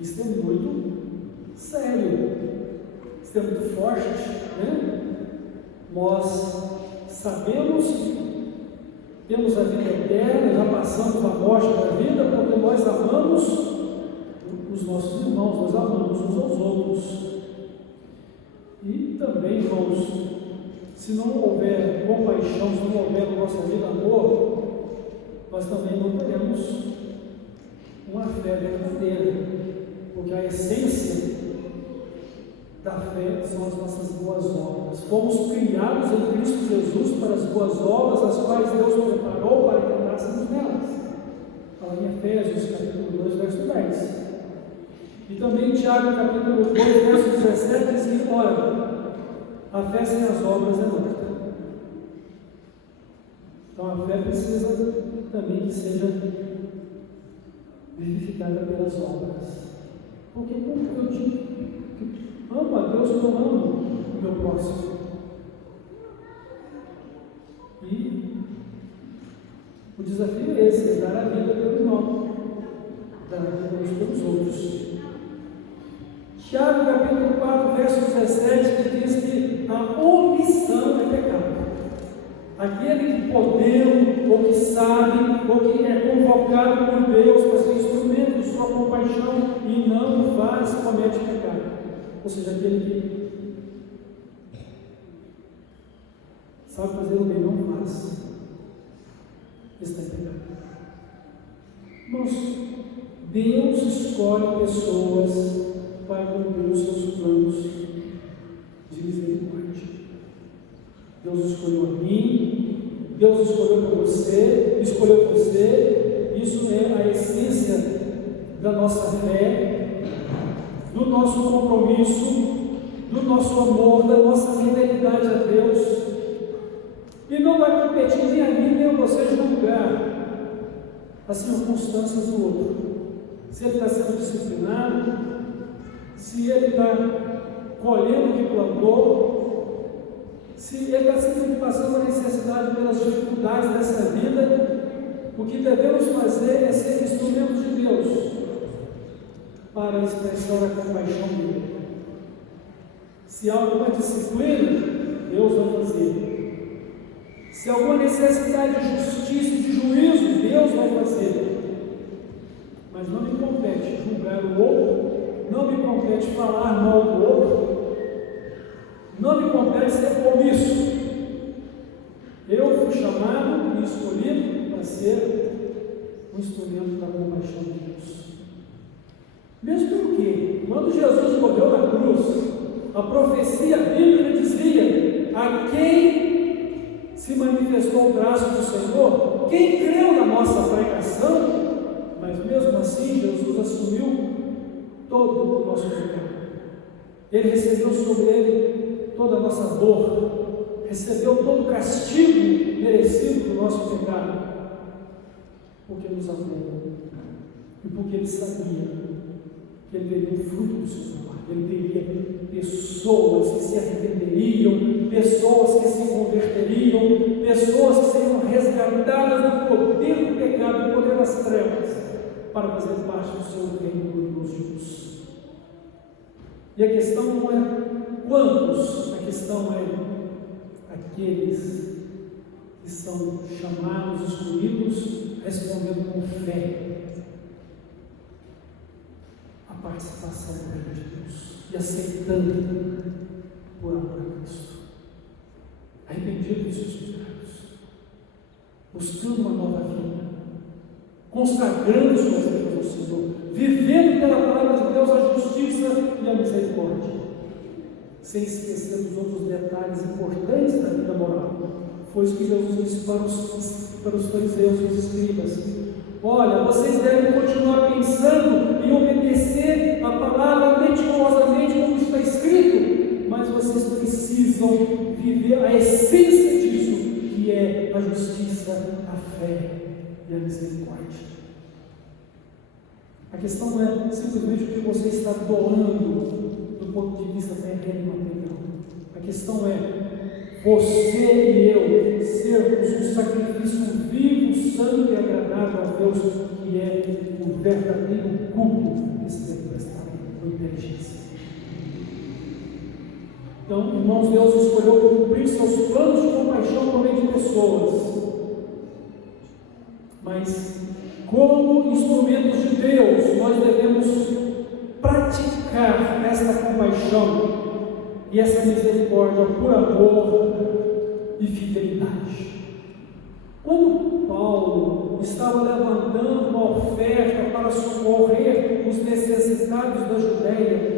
Isso é muito sério, isso é muito forte, né? Nós sabemos que temos a vida eterna, já passamos a morte da vida, porque nós amamos os nossos irmãos, nós amamos uns aos outros. E também, irmãos, se não houver compaixão, se não houver na nossa vida amor, nós também não teremos uma fé verdadeira. Porque a essência da fé são as nossas boas obras. Fomos criados em Cristo Jesus para as boas obras, as quais Deus preparou para que andássemos nelas. Fala em Efésios, capítulo 2, verso 10. E também em Tiago, capítulo 2, verso 17, diz que, ora, a fé sem as obras é morta. Então a fé precisa também que seja vivificada pelas obras. Porque como eu digo que amo a Deus, eu não amo o meu próximo. E o desafio é esse, é dar a vida pelo irmão, dar a vida pelos outros. Tiago, capítulo 4, verso 17, que diz que a omissão é pecado. Aquele que podendo, ou que sabe, ou que é convocado por Deus para ser instrumento de sua compaixão e não o faz, comete pecado. Ou seja, aquele que sabe fazer o bem, não faz, está em pecado. Irmãos, Deus escolhe pessoas para cumprir os seus planos de misericórdia. Deus escolheu a mim, Deus escolheu por você, escolheu você. Isso é a essência da nossa fé, do nosso compromisso, do nosso amor, da nossa fidelidade a Deus. E não vai competir nem a mim nem a você julgar as circunstâncias do outro. Se ele está sendo disciplinado, se ele está colhendo o que plantou, se ele está sempre passando a necessidade pelas dificuldades dessa vida, o que devemos fazer é ser instrumentos de Deus para expressar a compaixão dele. Se há alguma disciplina, Deus vai fazer. Se há alguma necessidade de justiça e de juízo, Deus vai fazer. Mas não me compete julgar o outro, não me compete falar mal do outro, não me compete ser omisso. Eu fui chamado e escolhido para ser um instrumento da compaixão de Deus. Mesmo porque, quando Jesus morreu na cruz, a profecia bíblica dizia: a quem se manifestou o braço do Senhor, quem creu na nossa pregação, mas mesmo assim Jesus assumiu todo o nosso pecado. Ele recebeu sobre ele toda a nossa dor, recebeu todo o castigo merecido do nosso pecado, porque nos amou e porque ele sabia que ele teria o fruto do seu trabalho, ele teria pessoas que se arrependeriam, pessoas que se converteriam, pessoas que seriam resgatadas do poder do pecado, do poder das trevas, para fazer parte do seu reino glorioso de Deus. E a questão não é quantos, a questão é aqueles que são chamados, escolhidos, respondendo com fé a participação do reino de Deus e aceitando por amor a Cristo, arrependido dos seus pecados, buscando uma nova vida, consagrando suas vidas ao Senhor, vivendo pela palavra de Deus a justiça e a misericórdia, sem esquecer dos outros detalhes importantes da vida moral. Foi isso que Jesus disse para os fariseus e os escribas: olha, vocês devem continuar pensando em obedecer a palavra meticulosamente como está escrito, mas vocês precisam viver a essência disso, que é a justiça, a fé e a misericórdia. A questão não é simplesmente o que você está doando do ponto de vista terreno e material. A questão é você e eu sermos um sacrifício vivo, santo e agradável a Deus, que é o verdadeiro culto desse tempo testamento, com inteligência. Então, irmãos, Deus escolheu cumprir seus planos de compaixão por meio de pessoas, mas como instrumentos de Deus, nós devemos praticar essa compaixão e essa misericórdia por amor e fidelidade. Quando Paulo estava levantando uma oferta para socorrer os necessitados da Judéia,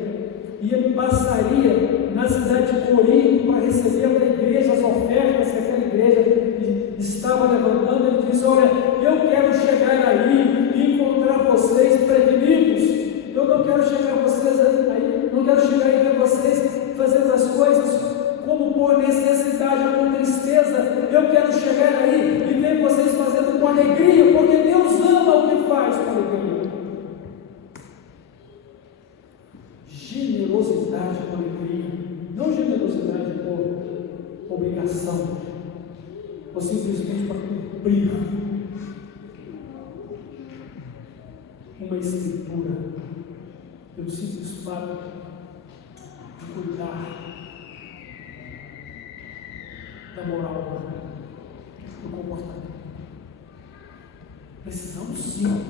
e ele passaria na cidade de Corinto para receber da igreja as ofertas que aquela igreja estava levantando, ele disse: olha, eu quero chegar aí e encontrar vocês prevenidos. Eu não quero chegar a vocês aí, não quero chegar aí ver vocês fazendo as coisas como por necessidade ou por tristeza. Eu quero chegar aí e ver vocês fazendo com alegria, porque Deus ama o que faz com alegria. Generosidade com alegria, não generosidade por obrigação, ou simplesmente para cumprir uma escritura, pelo simples fato de cuidar da moral, do comportamento. Precisamos sim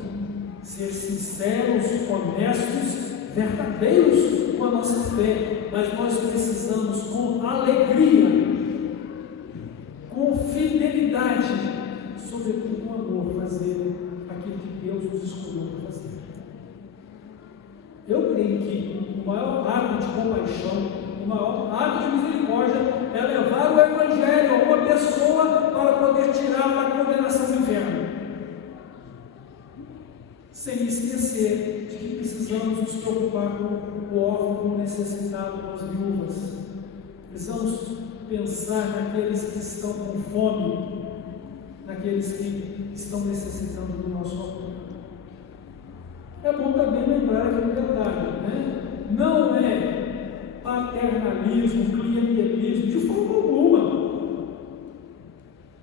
ser sinceros, honestos, verdadeiros com a nossa fé, mas nós precisamos com alegria, com fidelidade, sobretudo com amor, fazer aquilo que Deus nos escolheu para fazer. Eu creio que o maior ato de compaixão, o maior ato de misericórdia é levar o Evangelho a uma pessoa para poder tirá-la da condenação do inferno, sem esquecer de que precisamos nos preocupar com o órfão, com o necessitado, com as viúvas. Precisamos pensar naqueles que estão com fome, naqueles que estão necessitando do nosso amor. É bom também lembrar aquele detalhe, né? Não é paternalismo, clientelismo, de forma alguma.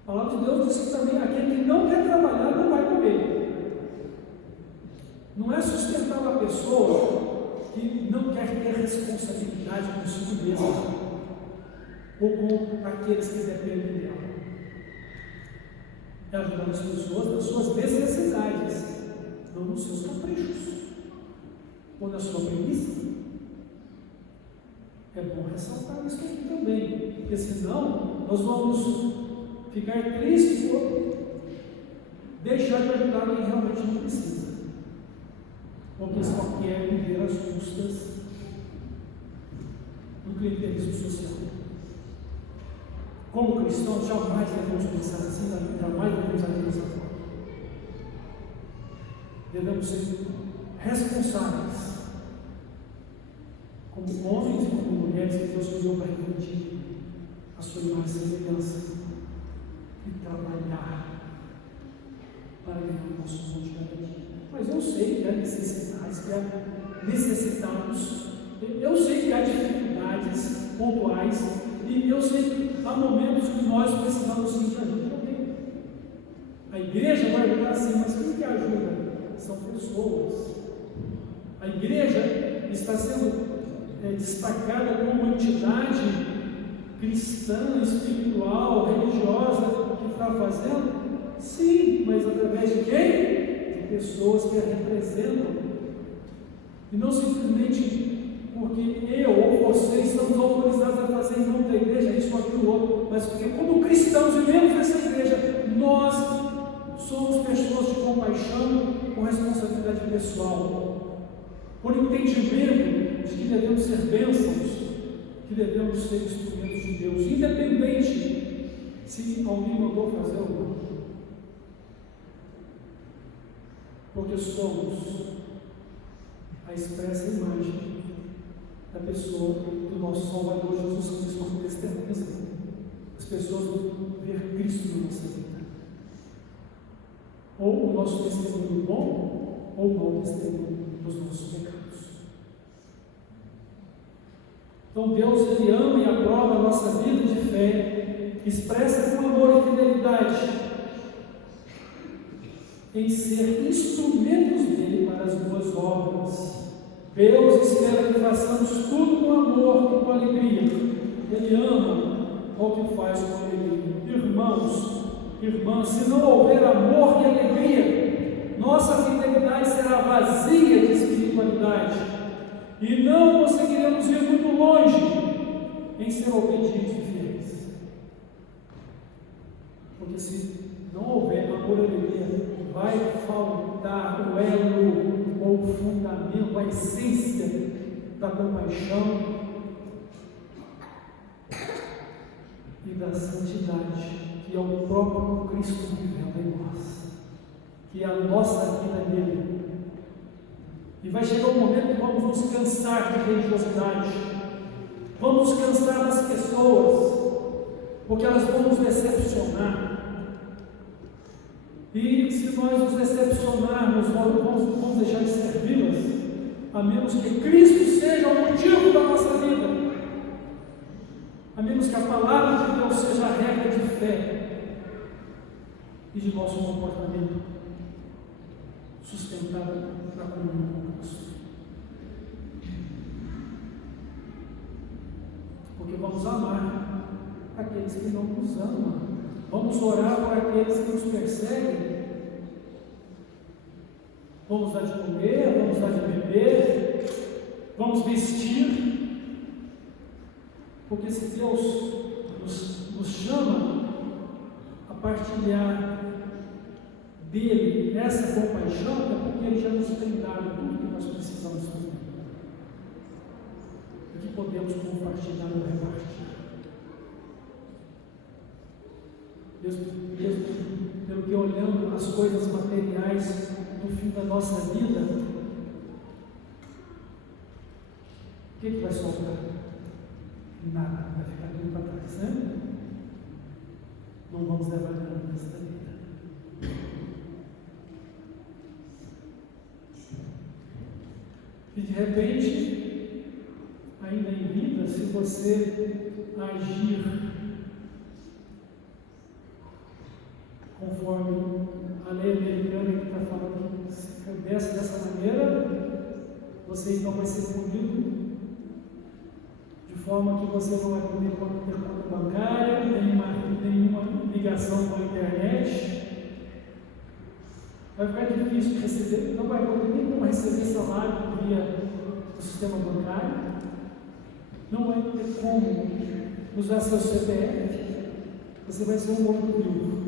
A palavra de Deus diz que também aquele que não quer trabalhar não vai comer. Não é sustentar uma pessoa que não quer ter responsabilidade consigo mesma ou com aqueles que dependem dela. É ajudar as pessoas nas suas necessidades, não nos seus caprichos ou na sua preguiça. É bom ressaltar isso aqui também, porque senão nós vamos ficar tristes por deixar de ajudar quem realmente não precisa, porque só quer viver às custas do clientelismo social. Como cristãos, jamais devemos pensar assim, jamais devemos agir dessa forma. Devemos ser responsáveis, como homens e como mulheres que Deus criou para refletir a sua imagem e semelhança e trabalhar para ganhar o nosso mundo de cada dia. Mas eu sei que há necessidades, que há necessitados, eu sei que há dificuldades pontuais, e eu sei que há momentos que nós precisamos sim de ajuda também. A igreja vai ajudar sim, mas quem que ajuda? São pessoas. A igreja está sendo destacada como uma entidade cristã, espiritual, religiosa que está fazendo? Sim, mas através de quem? De pessoas que a representam. E não simplesmente porque eu ou você estamos autorizados a fazer em nome da igreja isso ou aquilo outro, mas porque como cristãos e membros dessa igreja, nós somos pessoas de compaixão com responsabilidade pessoal, por entendimento de que devemos ser bênçãos, que devemos ser instrumentos de Deus, independente se alguém mandou fazer ou não. Porque somos a expressa imagem da pessoa do nosso Salvador Jesus Cristo como testemunhas. As pessoas vão ver Cristo na nossa vida. Ou o nosso testemunho bom, ou o mau testemunho dos nossos pecados. Então Deus, Ele ama e aprova a nossa vida de fé, expressa com amor e fidelidade em ser instrumentos dele para as boas obras. Deus espera que façamos tudo com amor e com alegria. Ele ama o que faz com alegria. Irmãos, irmãs, se não houver amor e alegria, nossa fidelidade será vazia de espiritualidade e não conseguiremos ir muito longe em ser obedientes e fiéis. Porque se não houver amor e alegria, vai faltar o elo ou o fundamento, a essência da compaixão e da santidade, que é o próprio Cristo vivendo em nós, que é a nossa vida nele. E vai chegar um momento que vamos nos cansar de religiosidade, vamos nos cansar das pessoas, porque elas vão nos decepcionar. E se nós nos decepcionarmos, vamos deixar de servi-las, a menos que Cristo seja o motivo da nossa vida, a menos que a palavra de Deus seja a regra de fé e de nosso comportamento sustentado para a comunhão com Cristo. Porque vamos amar aqueles que não nos amam. Vamos orar por aqueles que nos perseguem. Vamos dar de comer, vamos dar de beber, vamos vestir. Porque se Deus nos chama a partilhar dele essa compaixão, é porque Ele já nos tem dado tudo que nós precisamos também. E que podemos compartilhar ou repartir. Mesmo pelo que olhando as coisas materiais no fim da nossa vida, o que vai sobrar? Nada, vai ficar tudo para trás, né? Não vamos levar nada nessa vida. E de repente, ainda em vida, se você agir conforme a lei americana que está falando que se desce dessa maneira, você então vai ser punido de forma que você não vai poder ter conta bancária, nenhuma ligação com a internet, vai ficar difícil de receber, não vai poder nem como receber salário via o sistema bancário, não vai ter como usar seu CPF, você vai ser um morto-vivo.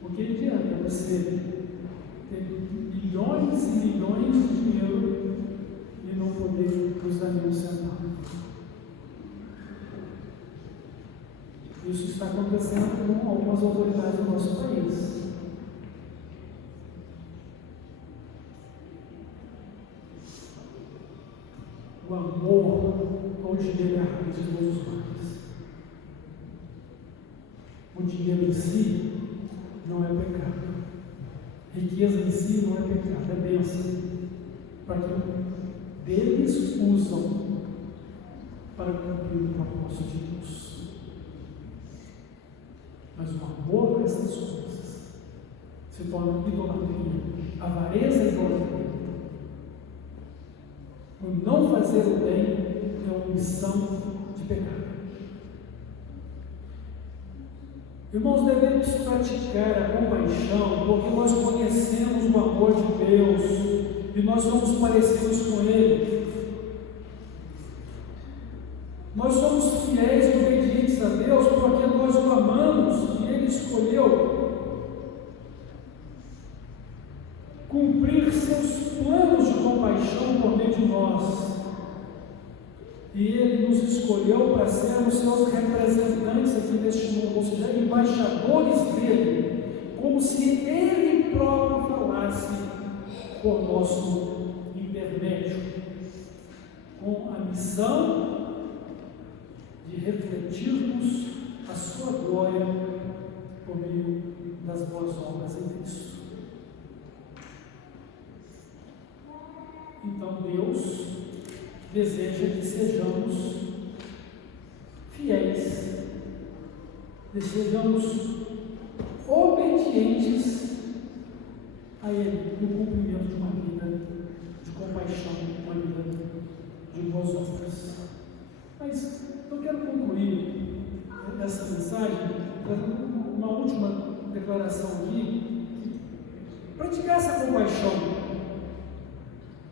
Porque adianta você ter milhões e milhões de dinheiro e não poder usar nenhum centavo. Isso está acontecendo com algumas autoridades do nosso país. O amor ao dinheiro é a raiz de todos os males. O dinheiro em si não é pecado. Riqueza em si não é pecado, é bênção. Para que eles usam para cumprir o propósito de Deus. Mas o amor a essas coisas se torna idolatria. Avareza é idolatria. O não fazer o bem é omissão de pecado. Irmãos, devemos praticar a compaixão porque nós conhecemos o amor de Deus e nós somos parecidos com Ele. Nós somos fiéis e obedientes a Deus porque nós o amamos e Ele escolheu cumprir seus planos de compaixão por meio de nós. E Ele nos escolheu para sermos seus representantes aqui neste mundo, ou seja, embaixadores dele, como se Ele próprio falasse por nosso intermédio, com a missão de refletirmos a sua glória por meio das boas obras em Cristo. Então Deus deseja que sejamos fiéis, que sejamos obedientes a Ele no cumprimento de uma vida de compaixão, uma vida de boas obras. Mas eu quero concluir essa mensagem com uma última declaração aqui. Praticar essa compaixão.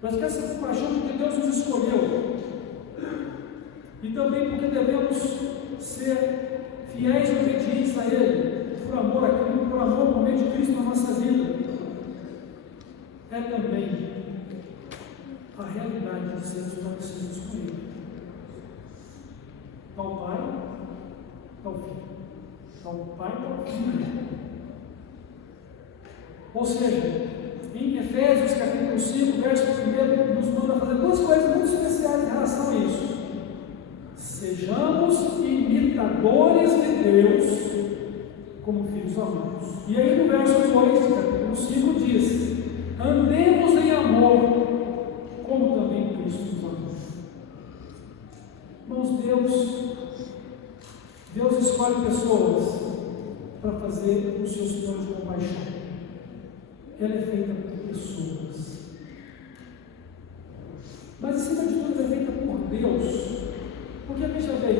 Praticar essa compaixão porque Deus nos escolheu. E também porque devemos ser fiéis e obedientes a Ele, por amor a Cristo, por amor por meio de Cristo na nossa vida. É também a realidade de sermos parecidos com Ele. Tal Pai, tal Filho. Tal Pai, tal Filho. Ou seja, em Efésios capítulo 5, verso 1, nos manda fazer duas coisas muito especiais em relação a isso. Sejamos imitadores de Deus como filhos amados. E aí no verso 2 do capítulo 5 diz: andemos em amor, como também Cristo nos amou. Irmãos, Deus escolhe pessoas para fazer os seus planos de compaixão. Ela é feita por pessoas. Mas acima de tudo é feita por Deus. Porque veja bem,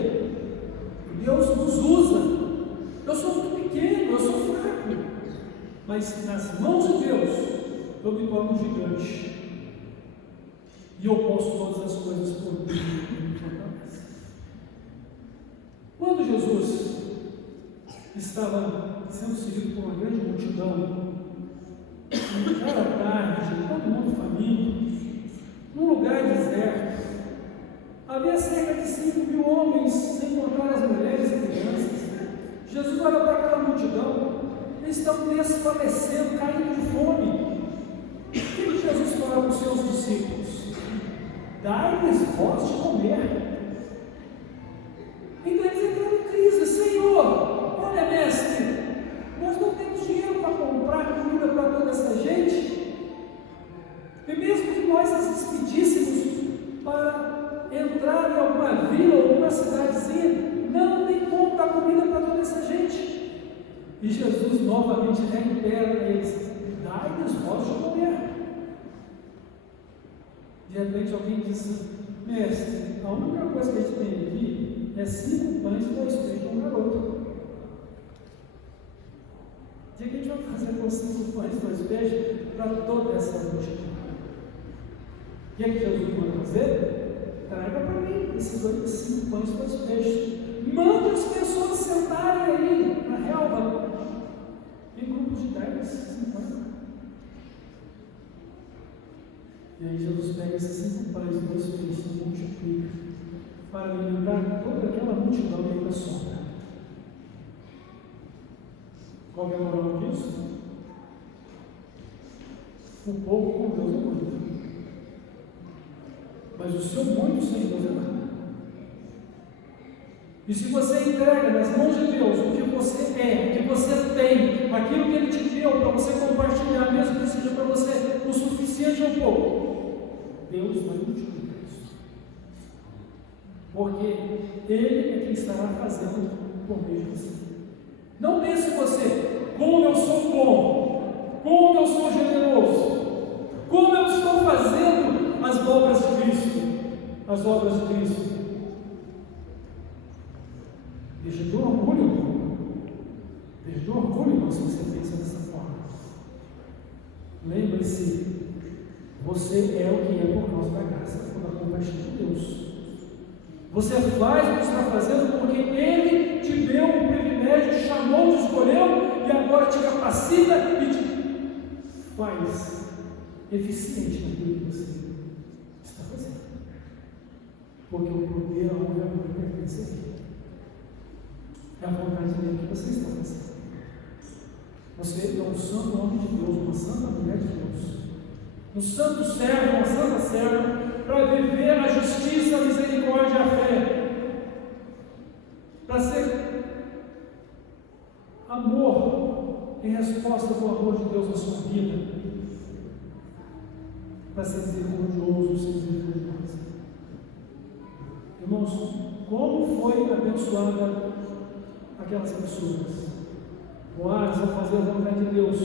Deus nos usa. Eu sou muito pequeno, eu sou fraco. Mas nas mãos de Deus eu me torno gigante. E eu posso todas as coisas por Deus. Quando Jesus estava sendo seguido por uma grande multidão, era tarde, todo mundo faminto, num lugar deserto, havia cerca de 5.000 homens, sem contar as mulheres e crianças. Jesus olha para aquela multidão, eles estão desfalecendo, caindo de fome. O que Jesus fala para os seus discípulos? Dai-lhes vós de comer. Então eles entram em crise: Senhor, olha, mestre, nós não temos dinheiro para comprar comida para toda essa gente, e mesmo que nós as despedíssemos para entrar em alguma vila ou alguma cidadezinha, não tem como dar comida para toda essa gente. E Jesus novamente reitera a eles: dai-lhes vós de comer. De repente alguém disse: mestre, a única coisa que a gente tem aqui é 5 pães e 2 peixes de um garoto. O que a gente vai fazer com 5 pães e 2 peixes para toda essa multidão? O que é que Jesus manda fazer? Traga para mim esses 5 pães e 2 peixes. Manda as pessoas sentarem aí na relva, em grupos de 10, 50. E aí Jesus pega esses 5 pães e 2 peixes e multiplica para alimentar toda aquela multidão que ainda sobra. Qual é a moral disso? O pouco com Deus é muito, mas o seu muito sem Deus é nada. E se você entrega nas mãos de Deus o que você é, o que você tem, aquilo que Ele te deu para você compartilhar, mesmo que seja para você o suficiente ou pouco, Deus vai multiplicar isso. Porque Ele é quem estará fazendo por meio de você. Não pense você: como eu sou bom, como eu sou generoso, como eu estou fazendo as obras de Cristo. obras de Cristo. Deixa de orgulho. Deixa de orgulho, irmão, se você pensa dessa forma. Lembre-se, você é o que é por causa da graça, por da compaixão de Deus. Você faz o que está fazendo porque Ele te deu o privilégio, te chamou, te escolheu e agora te capacita e te faz eficiente naquilo que você está fazendo. Porque o poder, a honra e a glória pertencem a Ele. É a vontade dele que você está fazendo. Você é um santo homem de Deus, uma santa mulher de Deus, um santo servo, uma santa serva, para viver a justiça, a misericórdia e a fé, para ser amor em resposta ao amor de Deus na sua vida, para ser misericordioso, ser misericordioso. Irmãos, como foi abençoada aquelas pessoas? Boaz, ao fazer a vontade de Deus,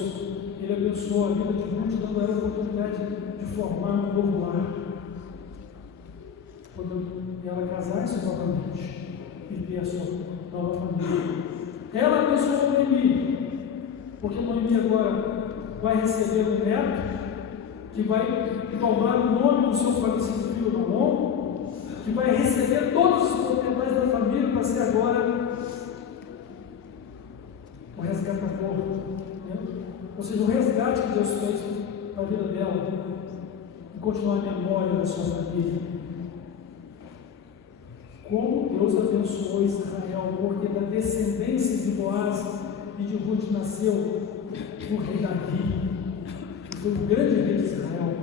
ele abençoou a vida de Ruth, dando a ela a oportunidade de formar um novo lar, quando ela casar-se novamente e ter a sua nova família. Ela abençoou Noemi, porque Noemi agora vai receber um neto que vai tomar o nome do seu falecido filho Namon, que vai receber todos os propriedades da família para ser agora o resgatador, né? Ou seja, o resgate que Deus fez na vida dela e continuar a memória da sua família. Como Deus abençoou Israel, porque da descendência de Boaz e de Ruth nasceu o rei Davi, que foi o grande rei de Israel,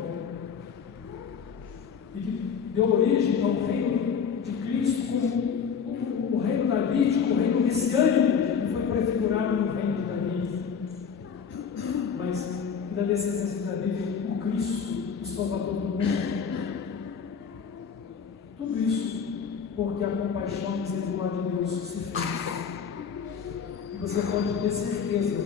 e que deu origem ao reino de Cristo como o reino davídico, o reino messiânico, que foi prefigurado no reino de Davi. Mas da descendência de Davi veio o Cristo, o Salvador do mundo. Tudo isso porque a compaixão e a misericórdia de Deus se fez. E você pode ter certeza,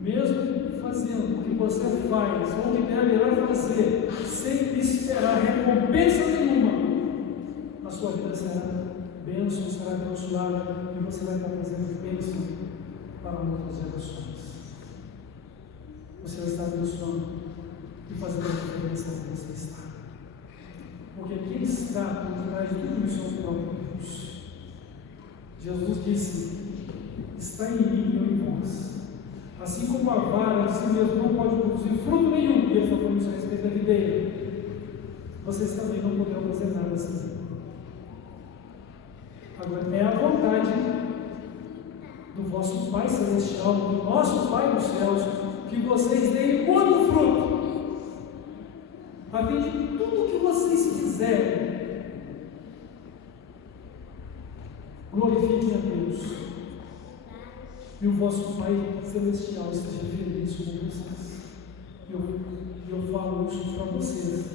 mesmo fazendo o que você faz, ou o que deverá fazer, sem esperar recompensa nenhuma, a sua vida será bênção, será abençoada, e você vai estar fazendo bênção para outras gerações. Você vai estar abençoando e fazendo a diferença onde você está. Porque quem está por trás de tudo isso é o próprio Deus. Jesus disse: está em mim e eu em vós. Assim como a vara de si mesmo não pode produzir fruto nenhum, e ele falou isso a respeito da videira, vocês também não poderão fazer nada assim. Agora, é a vontade do vosso Pai Celestial, do nosso Pai dos céus, que vocês deem muito fruto, a fim de tudo o que vocês fizerem, glorifiquem a Deus, e o vosso Pai Celestial esteja feliz com vocês. Eu falo isso para vocês,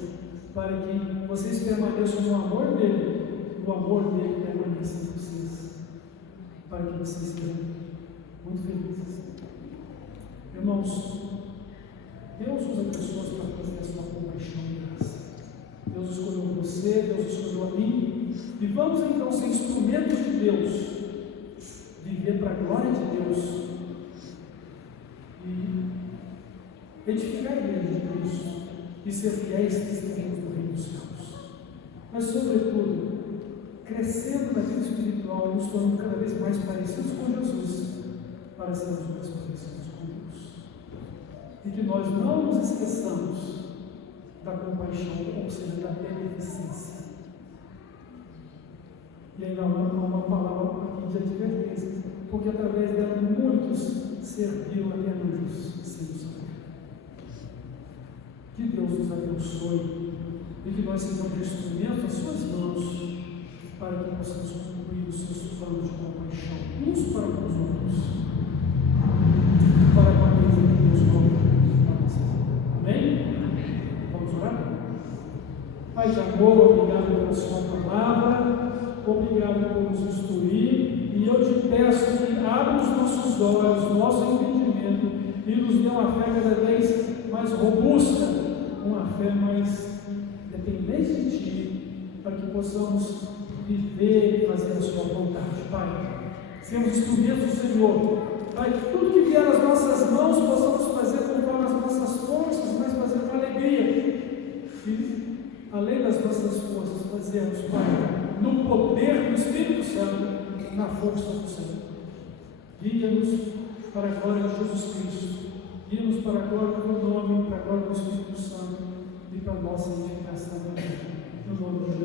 para que vocês permaneçam no amor dele, o amor dele permaneça em vocês, para que vocês sejam muito felizes. Irmãos, Deus usa pessoas para fazer a sua compaixão e graça. Deus escolheu você, Deus escolheu a mim, e vamos então ser instrumentos de Deus, viver para a glória de Deus e edificar a igreja de Cristo e ser fiéis testemunhos do reino dos céus. Mas, sobretudo, crescendo na vida espiritual e nos tornando cada vez mais parecidos com Jesus, para sermos mais parecidos com Deus. E que nós não nos esqueçamos da compaixão, ou seja, da beneficência. E ainda há uma palavra aqui de advertência, porque através dela muitos serviram a termos sem o saber. Que Deus nos abençoe e que nós sejamos instrumentos nas suas mãos para que possamos cumprir os seus planos de compaixão, uns para com os outros, para com aqueles que Deus coloca na nossa vida. Amém? Vamos orar? Pai de amor, obrigado pela sua palavra, obrigado por nos instruir, e eu te peço que abra os nossos olhos, nosso entendimento, e nos dê uma fé cada vez mais robusta, uma fé mais dependente para que possamos viver e fazer a sua vontade, Pai. Sermos instrumentos do Senhor, Pai, que tudo que vier às nossas mãos possamos fazer conforme as nossas forças, mas fazer com alegria. E, além das nossas forças, fazermos, Pai, no poder do Espírito Santo, na força do Senhor. Guia-nos para a glória de Jesus Cristo. Guia-nos para a glória do teu nome, para a glória do Espírito Santo e para a nossa edificação. No nome de Jesus.